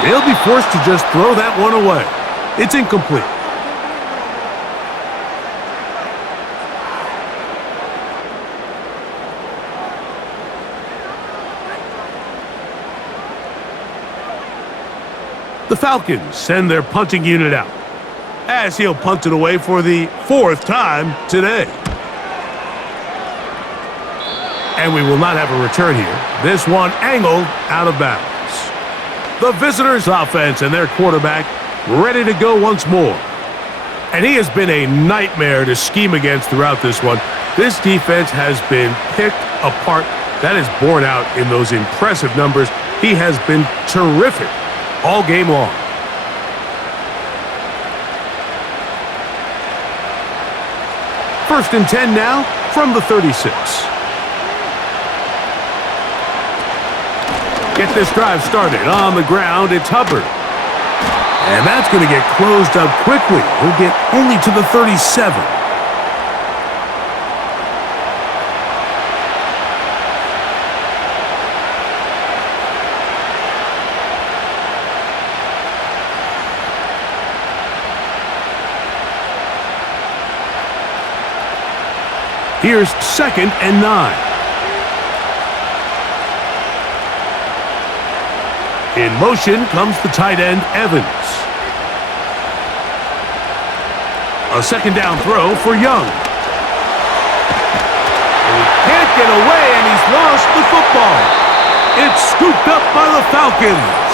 They'll be forced to just throw that one away. It's incomplete. The Falcons send their punting unit out, as he'll punt it away for the 4th time today. And we will not have a return here. This one angled out of bounds. The visitors' offense and their quarterback ready to go once more. And he has been a nightmare to scheme against throughout this one. This defense has been picked apart. That is borne out in those impressive numbers. He has been terrific all game long. First and 10 now from the 36. Get this drive started on the ground. It's Hubbard. And that's going to get closed up quickly. He'll get only to the 37. Here's 2nd and 9. In motion comes the tight end, Evans. A 2nd down throw for Young. He can't get away, and he's lost the football. It's scooped up by the Falcons.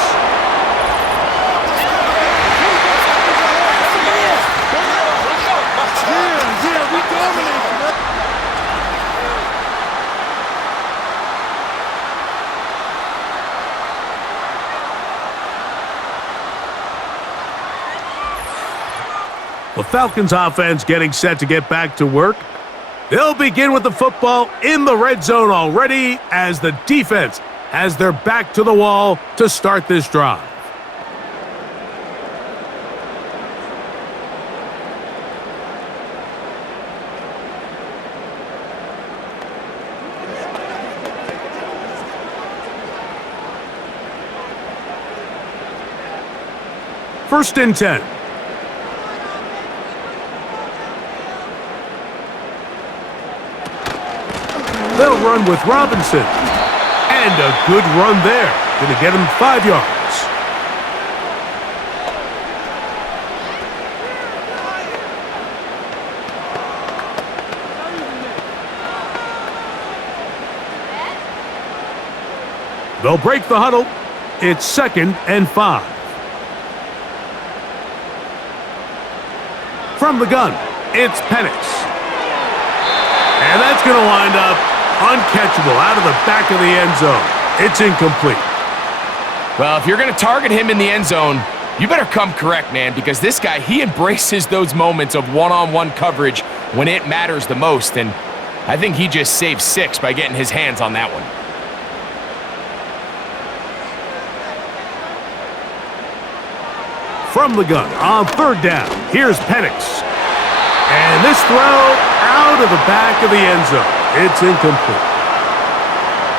The Falcons offense getting set to get back to work. They'll begin with the football in the red zone already as the defense has their back to the wall to start this drive. First and 10. They'll run with Robinson. And a good run there. Going to get him 5 yards. They'll break the huddle. It's 2nd and 5. From the gun, it's Penix. And that's going to wind up uncatchable out of the back of the end zone. It's incomplete. Well, if you're going to target him in the end zone, you better come correct, man, because this guy, he embraces those moments of one-on-one coverage when it matters the most, and I think he just saved 6 by getting his hands on that one. from the gun on third down. Here's Penix. And this throw out of the back of the end zone. It's incomplete.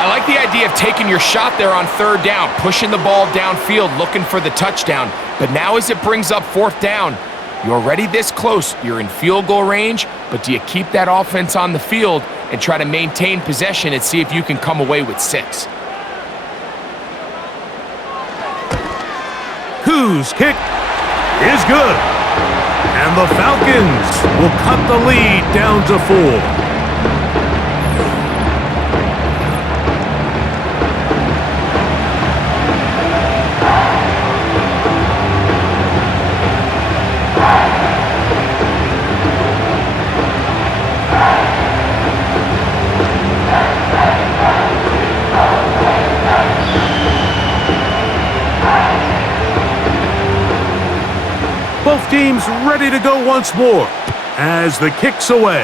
I like the idea of taking your shot there on third down, pushing the ball downfield, looking for the touchdown. But now as it brings up fourth down, you're already this close. You're in field goal range, but do you keep that offense on the field and try to maintain possession and see if you can come away with 6? Whose kick is good. And the Falcons will cut the lead down to 4. Both teams ready to go once more as the kick's away.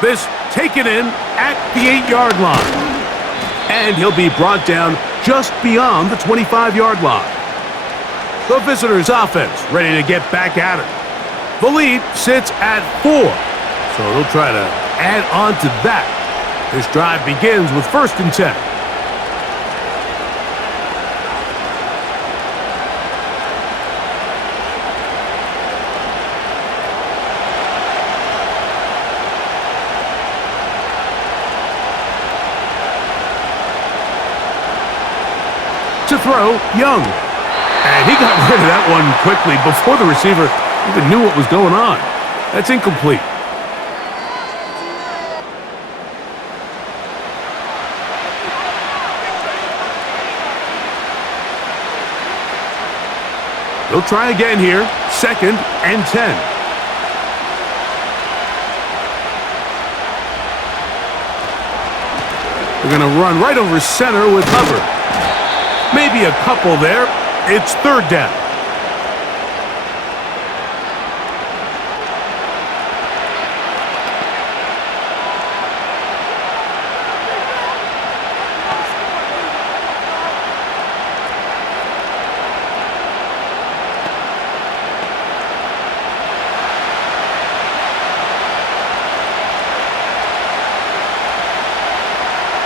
This taken in at the 8-yard line. And he'll be brought down just beyond the 25-yard line. The visitors' offense ready to get back at it. The lead sits at 4, so they'll try to add on to that. This drive begins with 1st and 10. To throw, Young. And he got rid of that one quickly before the receiver even knew what was going on. That's incomplete. They'll try again here. 2nd and 10. They're going to run right over center with Hubbard. Maybe a couple there. It's 3rd down.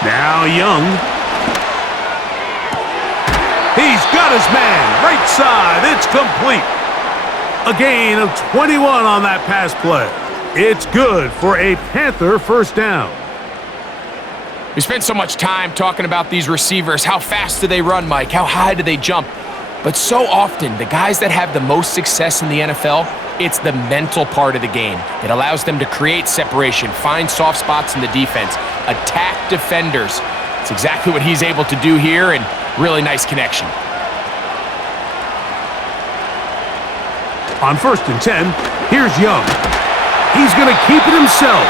Now Young. He's got his man, right side, it's complete. A gain of 21 on that pass play. It's good for a Panther 1st down. We spent so much time talking about these receivers. How fast do they run, Mike? How high do they jump? But so often, the guys that have the most success in the NFL, it's the mental part of the game. It allows them to create separation, find soft spots in the defense, attack defenders. It's exactly what he's able to do here, and really nice connection. On 1st and 10, here's Young. He's going to keep it himself.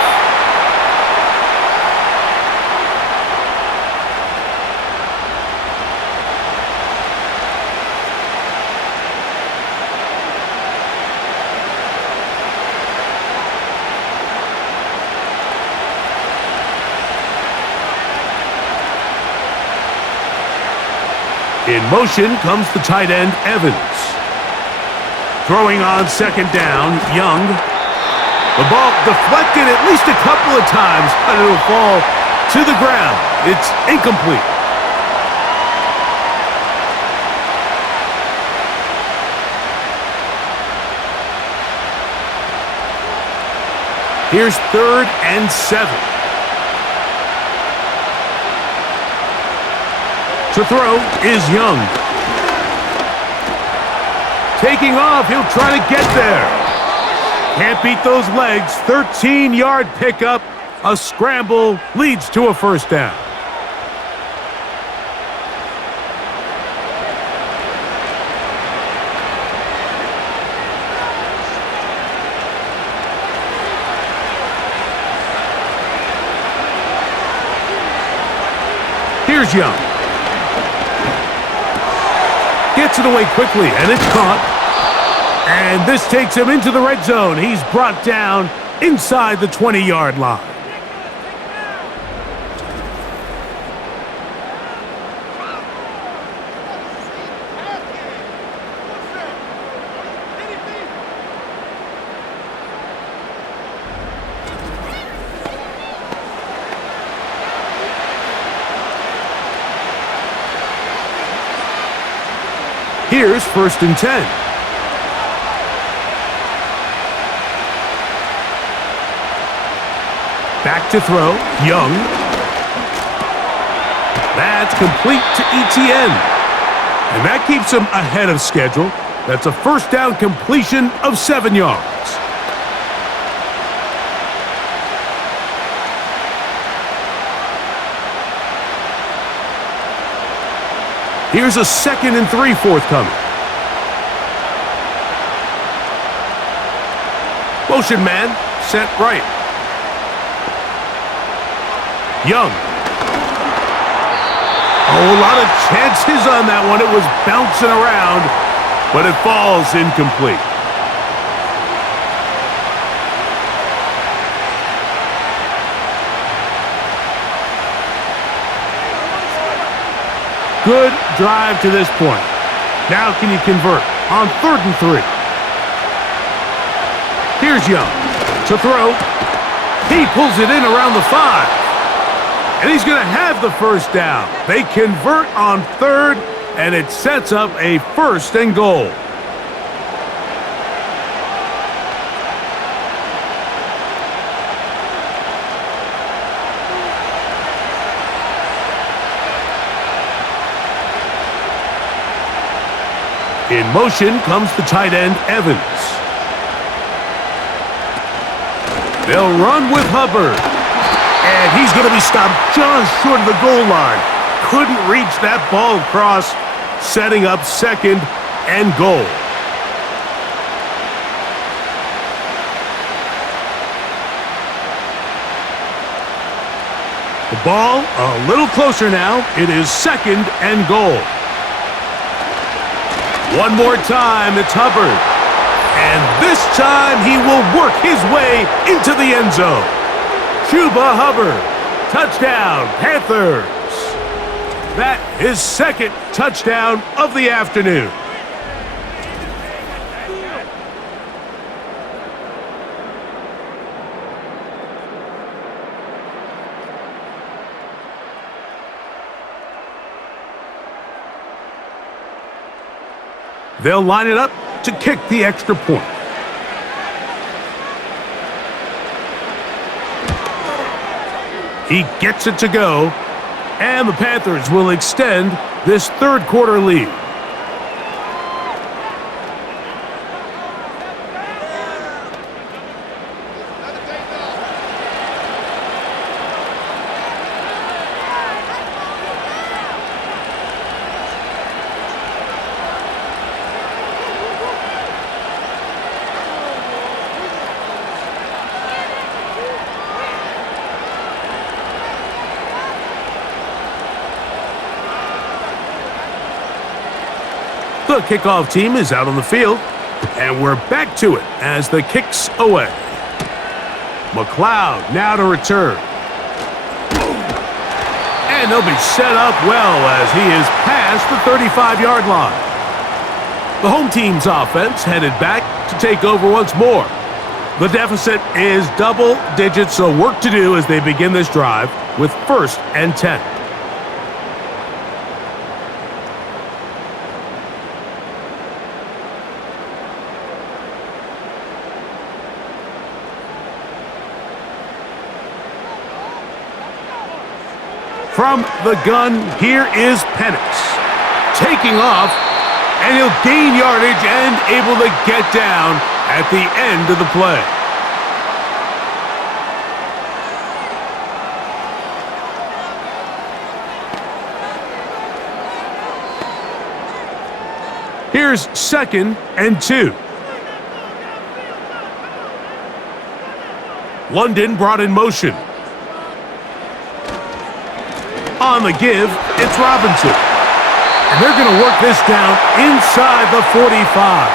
In motion comes the tight end, Evans. Throwing on 2nd down, Young. The ball deflected at least a couple of times, but it'll fall to the ground. It's incomplete. Here's 3rd and 7. To throw is Young. Taking off, he'll try to get there. Can't beat those legs. 13-yard pickup. A scramble leads to a 1st down. Here's Young. Gets it away quickly, and it's caught. And this takes him into the red zone. He's brought down inside the 20-yard line. Here's 1st and 10. Back to throw, Young. That's complete to ETN. And that keeps him ahead of schedule. That's a 1st down completion of 7 yards. Here's a 2nd and 3 forthcoming. Motion man, set right. Young. Oh, a lot of chances on that one. It was bouncing around, but it falls incomplete. Good drive to this point. Now can you convert on 3rd and 3? Here's Young to throw. He pulls it in around the 5. And he's going to have the 1st down. They convert on 3rd, and it sets up a 1st and goal. In motion comes the tight end, Evans. They'll run with Hubbard. And he's going to be stopped just short of the goal line. Couldn't reach that ball across, setting up 2nd and goal. The ball a little closer now. It is 2nd and goal. One more time, it's Hubbard. And this time he will work his way into the end zone. Chuba Hubbard, touchdown, Panthers. That is 2nd touchdown of the afternoon. They'll line it up to kick the extra point. He gets it to go, and the Panthers will extend this 3rd quarter lead. The kickoff team is out on the field, and we're back to it as the kick's away. McLeod now to return. And they'll be set up well as he is past the 35-yard line. The home team's offense headed back to take over once more. The deficit is double digits, so work to do as they begin this drive with 1st and 10. From the gun, here is Penix. Taking off, and he'll gain yardage and able to get down at the end of the play. Here's 2nd and 2. London brought in motion. On the give, it's Robinson. And they're going to work this down inside the 45.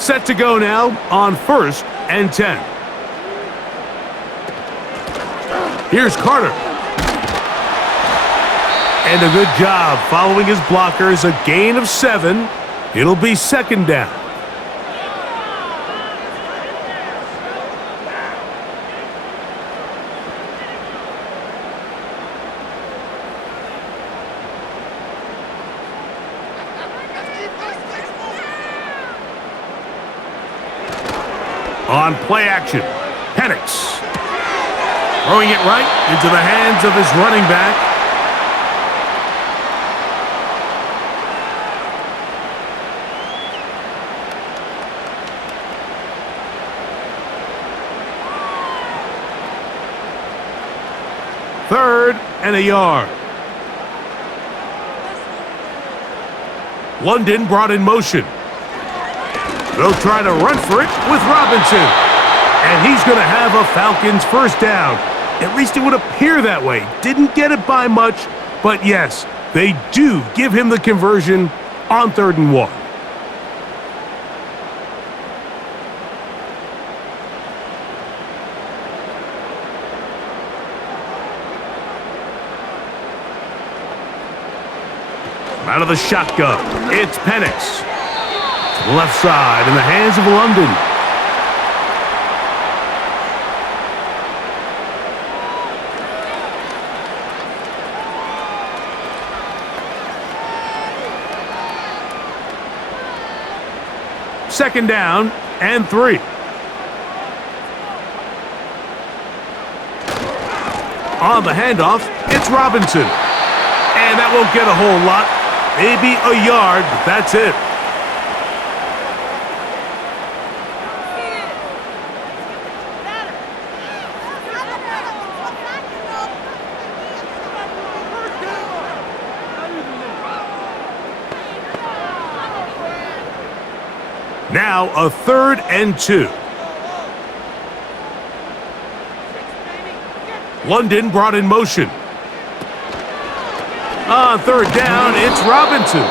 Set to go now on 1st and 10. Here's Carter. And a good job following his blockers, a gain of 7. It'll be 2nd down. On play action, Penix. Throwing it right into the hands of his running back. Third and a yard. London brought in motion. They'll try to run for it with Robinson. And he's going to have a Falcons first down. At least it would appear that way. Didn't get it by much, but yes, they do give him the conversion on 3rd and 1. Out of the shotgun, it's Penix. Left side in the hands of London. Second down and 3. On the handoff, it's Robinson. And that won't get a whole lot. Maybe a yard, but that's it. Now a 3rd and 2. London brought in motion. On 3rd down, it's Robinson.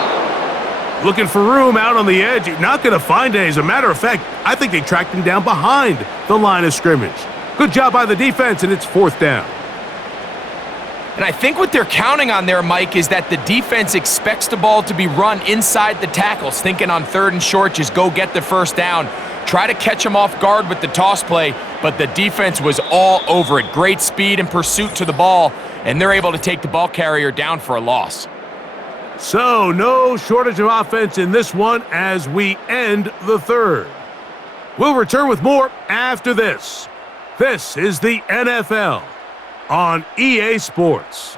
Looking for room out on the edge. You're not going to find it. As a matter of fact, I think they tracked him down behind the line of scrimmage. Good job by the defense, and it's 4th down. And I think what they're counting on there, Mike, is that the defense expects the ball to be run inside the tackles, thinking on 3rd and short, just go get the first down. Try to catch him off guard with the toss play, but the defense was all over it. Great speed and pursuit to the ball, and they're able to take the ball carrier down for a loss. So, no shortage of offense in this one as we end the 3rd. We'll return with more after this. This is the NFL on EA Sports.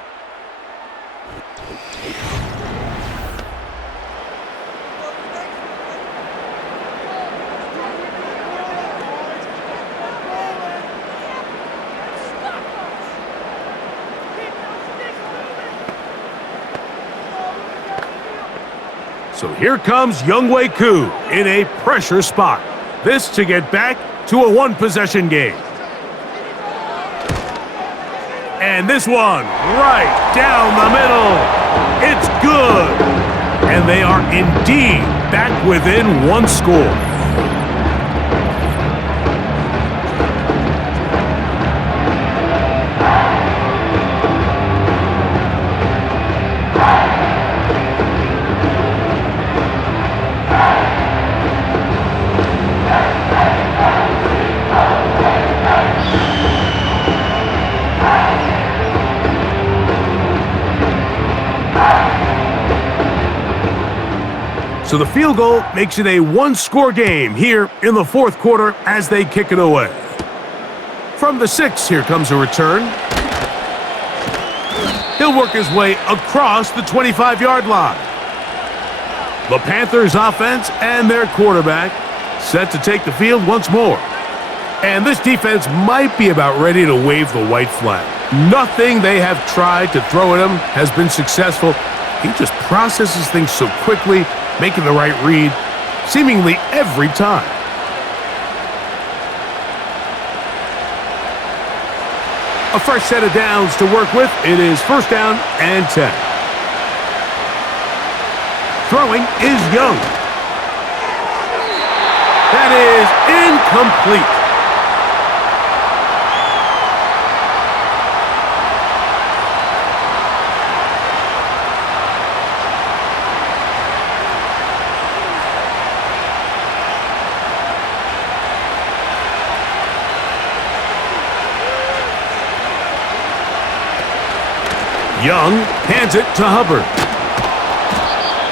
So here comes Younghoe Koo in a pressure spot. This to get back to a 1-possession game. And this one right down the middle. It's good. And they are indeed back within 1 score. So the field goal makes it a 1-score game here in the 4th quarter as they kick it away. From the 6, here comes a return. He'll work his way across the 25-yard line. The Panthers offense and their quarterback set to take the field once more. And this defense might be about ready to wave the white flag. Nothing they have tried to throw at him has been successful. He just processes things so quickly, making the right read seemingly every time. A fresh set of downs to work with. It is 1st down and 10. Throwing is Young. That is incomplete. Young hands it to Hubbard.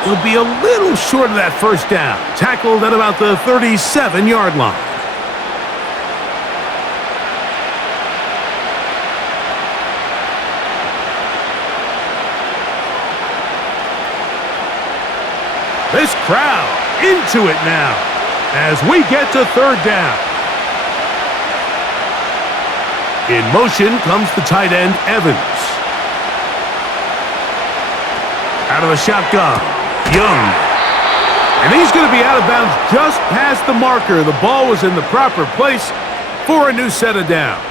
He'll be a little short of that 1st down. Tackled at about the 37-yard line. This crowd into it now as we get to third down. In motion comes the tight end, Evans. Out of the shotgun, Young. And he's going to be out of bounds just past the marker. The ball was in the proper place for a new set of downs.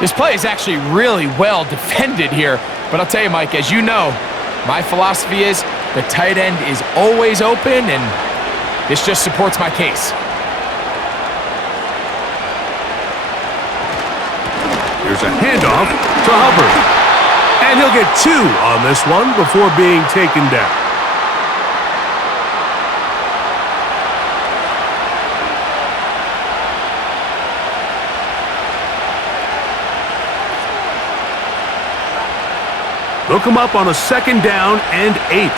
This play is actually really well defended here. But I'll tell you, Mike, as you know, my philosophy is the tight end is always open, and this just supports my case. Here's a handoff to Hubbard. And he'll get 2 on this one before being taken down. They'll come up on a 2nd down and 8.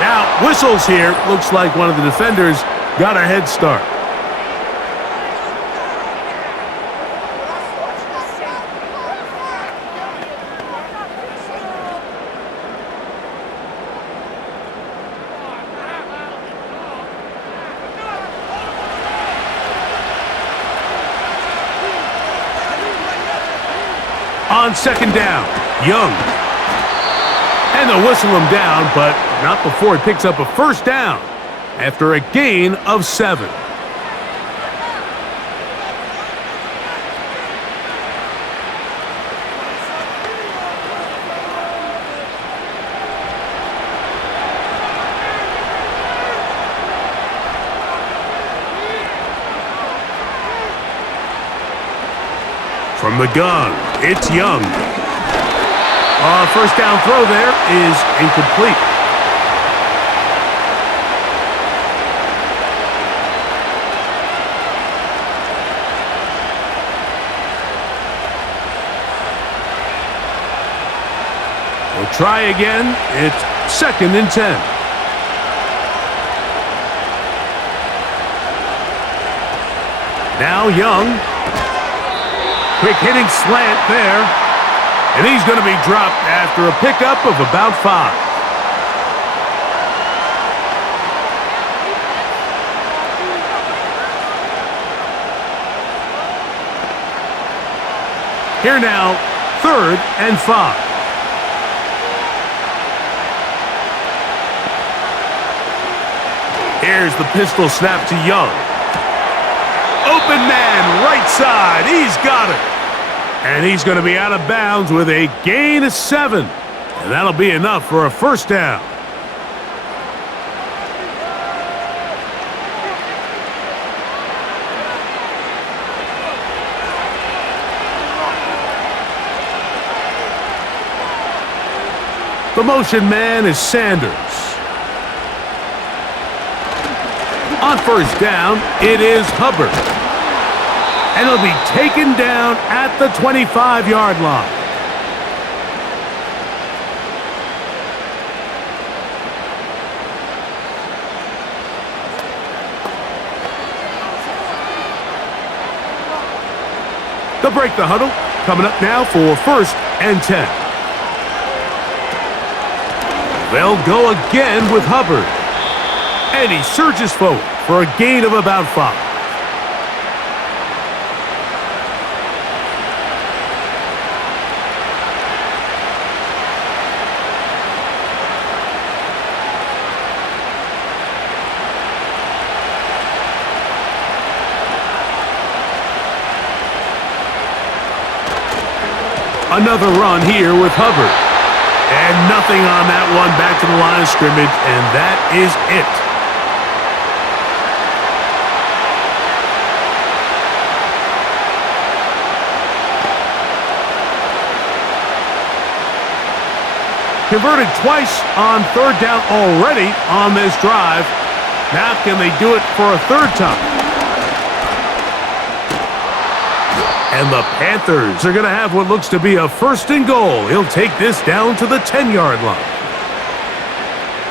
Now, whistles here. Looks like one of the defenders got a head start. On 2nd down, Young. And they'll whistle him down, but not before he picks up a 1st down after a gain of 7. From the gun, it's Young. 1st down throw there is incomplete. We'll try again. It's 2nd and 10. Now Young. Quick hitting slant there. And he's going to be dropped after a pickup of about 5. Here now, 3rd and 5. Here's the pistol snap to Young. Open man, right side. He's got it. And he's going to be out of bounds with a gain of 7. And that'll be enough for a 1st down. The motion man is Sanders. On 1st down, it is Hubbard. And he'll be taken down at the 25-yard line. They'll break the huddle. Coming up now for 1st and 10. They'll go again with Hubbard. And he surges forward for a gain of about 5. Another run here with Hubbard. And nothing on that one, back to the line of scrimmage, and that is it. Converted twice on 3rd down already on this drive. Now can they do it for a 3rd time? And the Panthers are going to have what looks to be a 1st and goal. He'll take this down to the 10-yard line.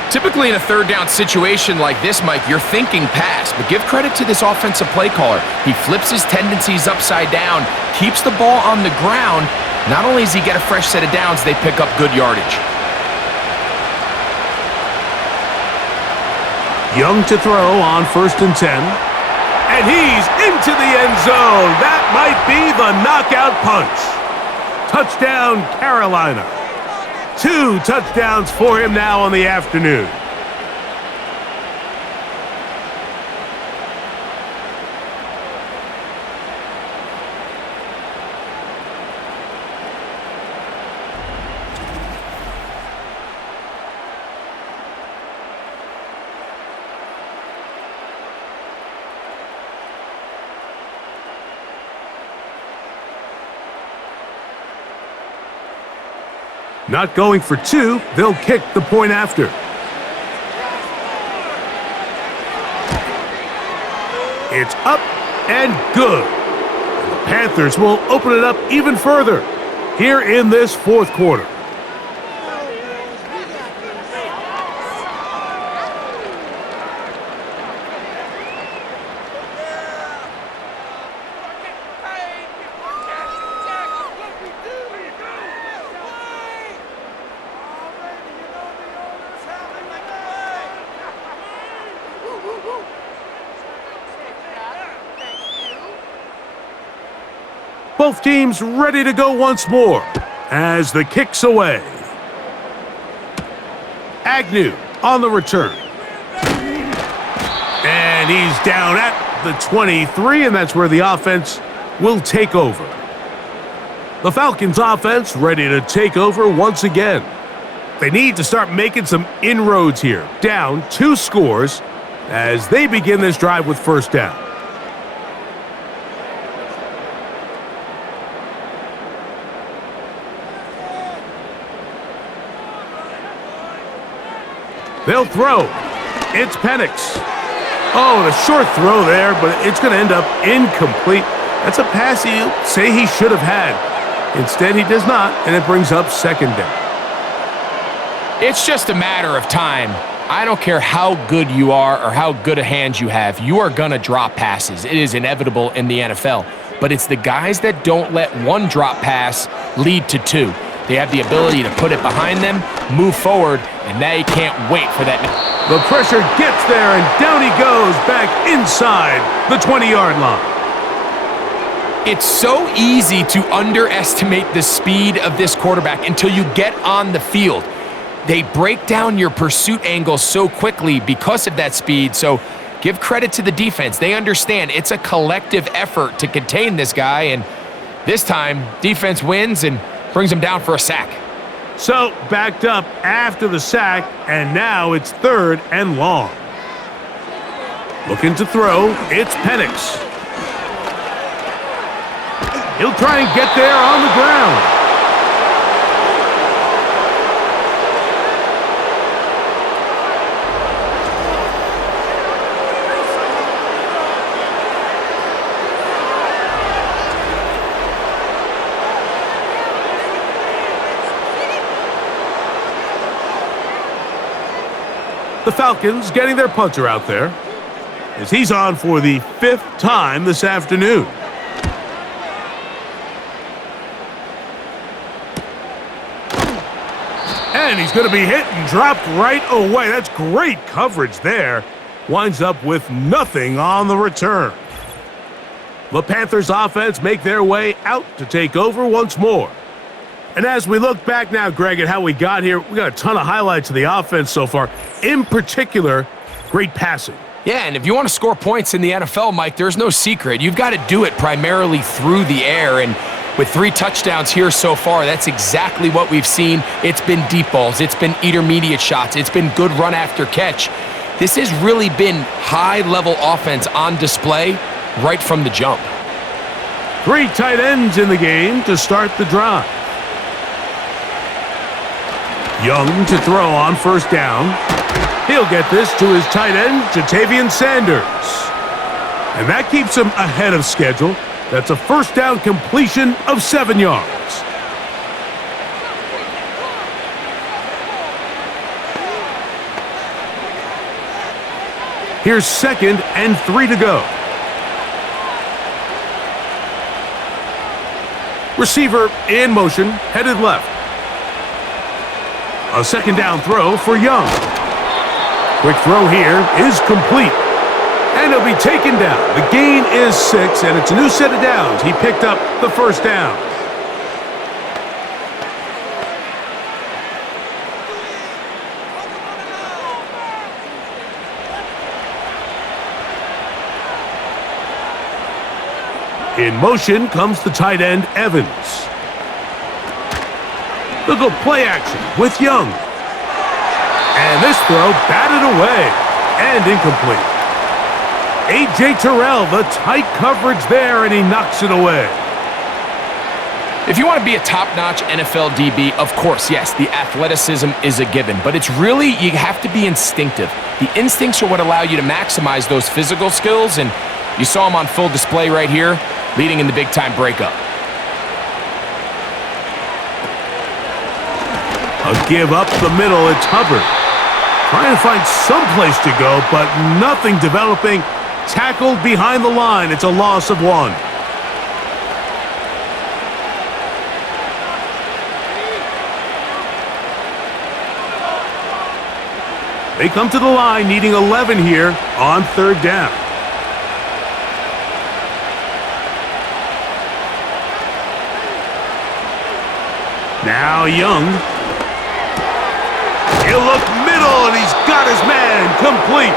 Typically in a third down situation like this, Mike, you're thinking pass, but give credit to this offensive play caller. He flips his tendencies upside down, keeps the ball on the ground. Not only does he get a fresh set of downs, they pick up good yardage. Young to throw on 1st and 10. And he's into the end zone. That might be the knockout punch. Touchdown, Carolina. 2 touchdowns for him now on the afternoon. Not going for 2, they'll kick the point after. It's up and good. The Panthers will open it up even further here in this 4th quarter. Both teams ready to go once more as the kick's away. Agnew on the return. And he's down at the 23, and that's where the offense will take over. The Falcons offense ready to take over once again. They need to start making some inroads here. Down 2 scores as they begin this drive with 1st down. They'll throw. It's Penix. Oh, the short throw there, but it's going to end up incomplete. That's a pass you say he should have had. Instead, he does not, and it brings up 2nd down. It's just a matter of time. I don't care how good you are or how good a hand you have. You are going to drop passes. It is inevitable in the NFL. But it's the guys that don't let one drop pass lead to 2. They have the ability to put it behind them, move forward, and they can't wait for that. The pressure gets there, and down he goes back inside the 20-yard line. It's so easy to underestimate the speed of this quarterback until you get on the field. They break down your pursuit angle so quickly because of that speed, so give credit to the defense. They understand it's a collective effort to contain this guy, and this time, defense wins and brings him down for a sack. So, backed up after the sack, and now it's 3rd and long. Looking to throw, it's Penix. He'll try and get there on the ground. The Falcons getting their punter out there as he's on for the 5th time this afternoon. And he's going to be hit and dropped right away. That's great coverage there. Winds up with nothing on the return. The Panthers offense make their way out to take over once more. And as we look back now, Greg, at how we got here, we got a ton of highlights of the offense so far. In particular, great passing. Yeah, and if you want to score points in the NFL, Mike, there's no secret. You've got to do it primarily through the air, and with 3 touchdowns here so far, that's exactly what we've seen. It's been deep balls. It's been intermediate shots. It's been good run after catch. This has really been high-level offense on display right from the jump. 3 tight ends in the game to start the drive. Young to throw on 1st down. He'll get this to his tight end, Jatavian Sanders. And that keeps him ahead of schedule. That's a 1st down completion of 7 yards. Here's 2nd and 3 to go. Receiver in motion, headed left. A 2nd down throw for Young. Quick throw here is complete. And he'll be taken down. The gain is 6, and it's a new set of downs. He picked up the 1st down. In motion comes the tight end, Evans. They'll go play action with Young. And this throw batted away and incomplete. A.J. Terrell, the tight coverage there, and he knocks it away. If you want to be a top-notch NFL DB, of course, yes, the athleticism is a given, but it's really, you have to be instinctive. The instincts are what allow you to maximize those physical skills, and you saw them on full display right here, leading in the big-time breakup. A give up the middle, it's Hubbard. Trying to find some place to go, but nothing developing. Tackled behind the line. It's a loss of 1. They come to the line needing 11 here on 3rd down. Now Young. He'll look middle, and he's got his man complete.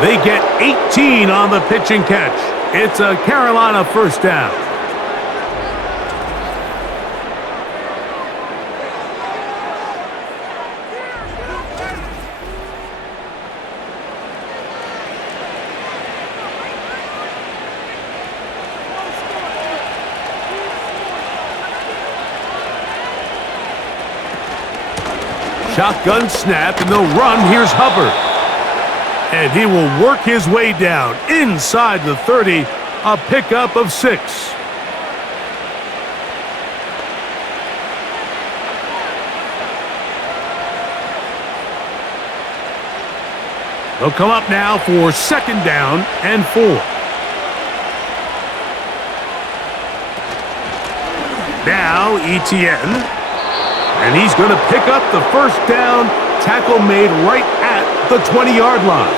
They get 18 on the pitch and catch. It's a Carolina 1st down. Shotgun snap, and they'll run. Here's Hubbard. And he will work his way down inside the 30, a pickup of 6. They'll come up now for 2nd down and 4. Now Etienne. And he's going to pick up the 1st down. Tackle made right at the 20-yard line.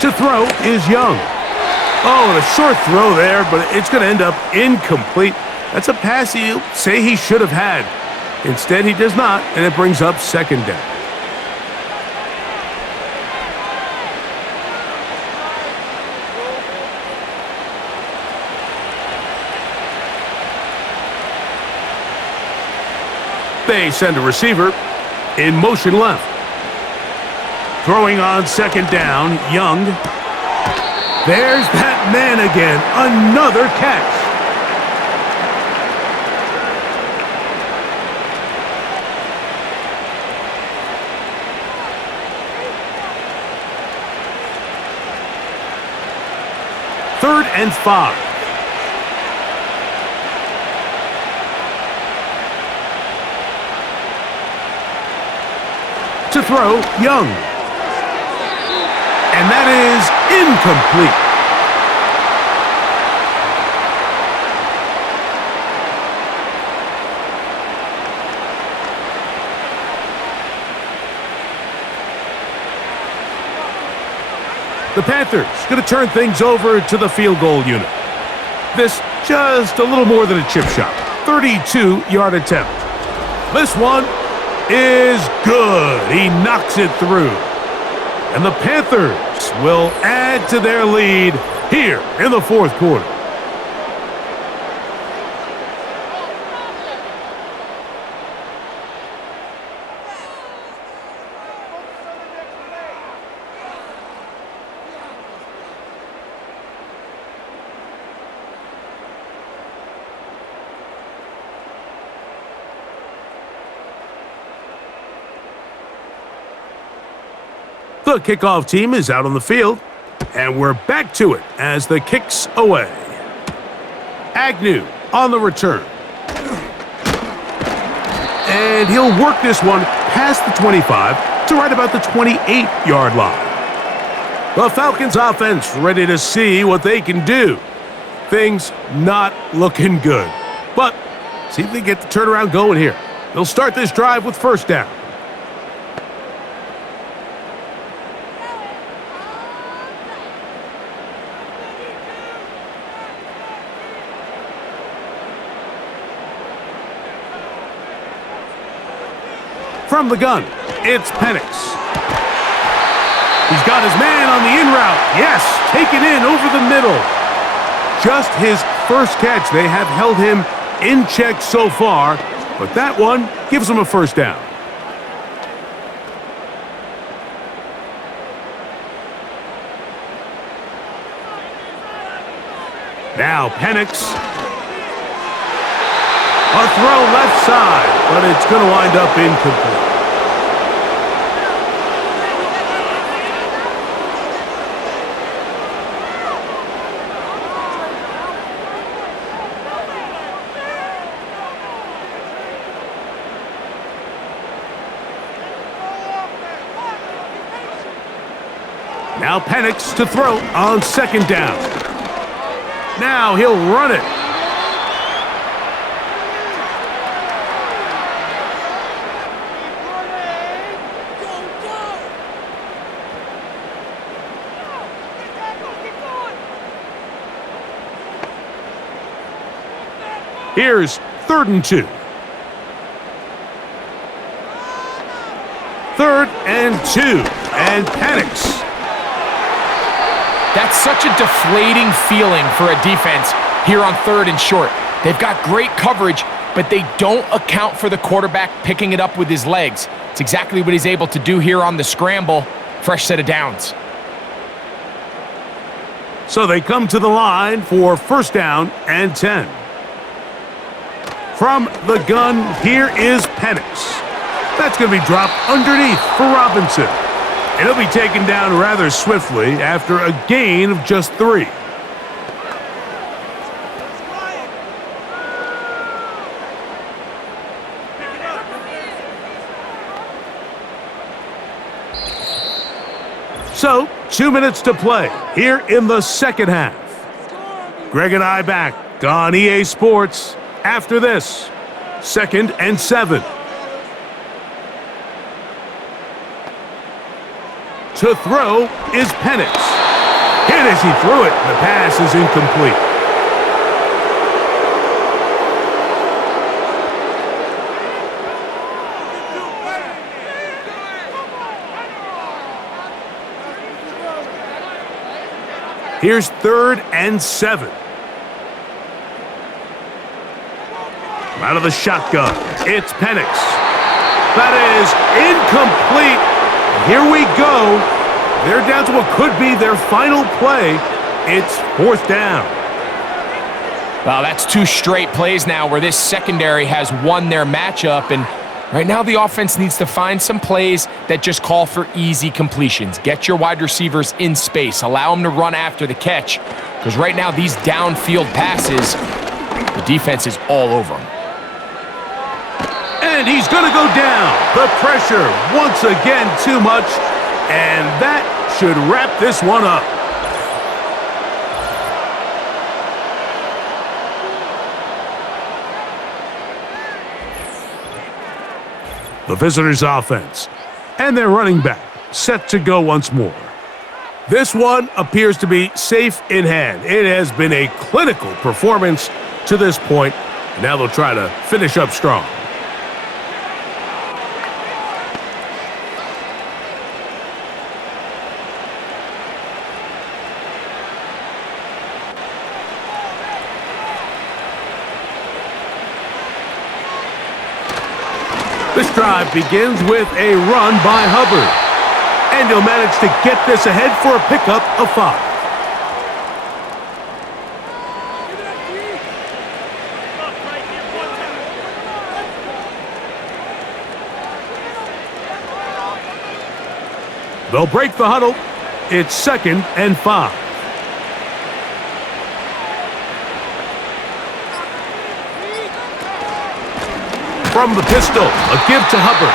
To throw is Young. Oh, and a short throw there, but it's going to end up incomplete. That's a pass he'll say he should have had. Instead, he does not, and it brings up 2nd down. They send a receiver in motion left. Throwing on 2nd down, Young. There's that man again. Another catch. Third and 5. To throw, Young. And that is incomplete. The Panthers going to turn things over to the field goal unit. This just a little more than a chip shot. 32-yard attempt. This one is good. He knocks it through. And the Panthers will add to their lead here in the 4th quarter. The kickoff team is out on the field, and we're back to it as the kick's away. Agnew on the return. And he'll work this one past the 25 to right about the 28-yard line. The Falcons offense ready to see what they can do. Things not looking good, but see if they get the turnaround going here. They'll start this drive with first down. From the gun, it's Penix. He's got his man on the in route. Yes, taken in over the middle. Just his first catch. They have held him in check so far, but that one gives him a first down. Now Penix. A throw left side, but it's going to wind up incomplete. Now Penix to throw on second down. Now he'll run it. Here's 3rd and 2. 3rd and 2. And Penix. That's such a deflating feeling for a defense here on 3rd and short. They've got great coverage, but they don't account for the quarterback picking it up with his legs. It's exactly what he's able to do here on the scramble. Fresh set of downs. So they come to the line for first down and 10. From the gun, here is Penix. That's going to be dropped underneath for Robinson. And he'll be taken down rather swiftly after a gain of just 3. So, 2 minutes to play here in the second half. Greg and I back on EA Sports after this. 2nd and 7. To throw is Penix. Hit as he threw it. The pass is incomplete. Here's 3rd and 7. Out of the shotgun, it's Penix. That is incomplete. Here we go. They're down to what could be their final play. It's 4th down. Well, that's 2 straight plays now where this secondary has won their matchup, and right now the offense needs to find some plays that just call for easy completions. Get your wide receivers in space. Allow them to run after the catch, because right now these downfield passes, the defense is all over them. And he's going to go down. The pressure once again too much, and that should wrap this one up. The visitors' offense and their running back set to go once more. This one appears to be safe in hand. It has been a clinical performance to this point. Now they'll try to finish up strong. This drive begins with a run by Hubbard. And he'll manage to get this ahead for a pickup of 5. They'll break the huddle. It's 2nd and 5. From the pistol, a give to Hubbard.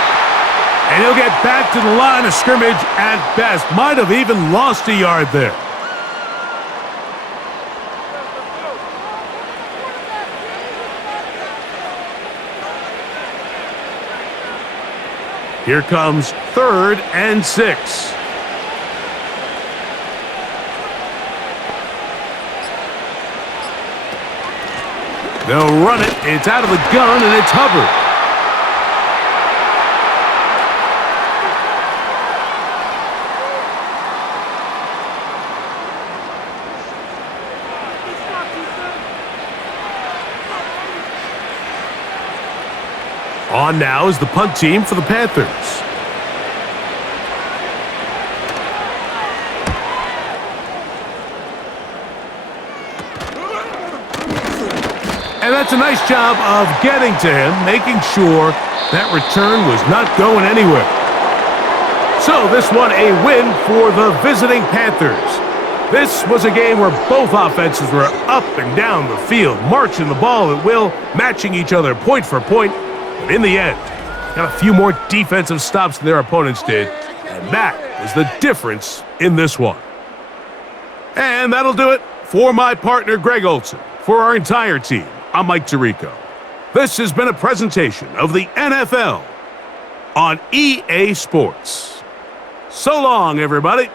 And he'll get back to the line of scrimmage at best. Might have even lost a yard there. Here comes 3rd and 6. They'll run it. It's out of the gun, and it's Hubbard. On now is the punt team for the Panthers. And that's a nice job of getting to him, making sure that return was not going anywhere. So this one a win for the visiting Panthers. This was a game where both offenses were up and down the field, marching the ball at will, matching each other point for point. But in the end, got a few more defensive stops than their opponents did, and that was the difference in this one. And that'll do it for my partner, Greg Olson. For our entire team, I'm Mike Tirico. This has been a presentation of the NFL on EA Sports. So long, everybody.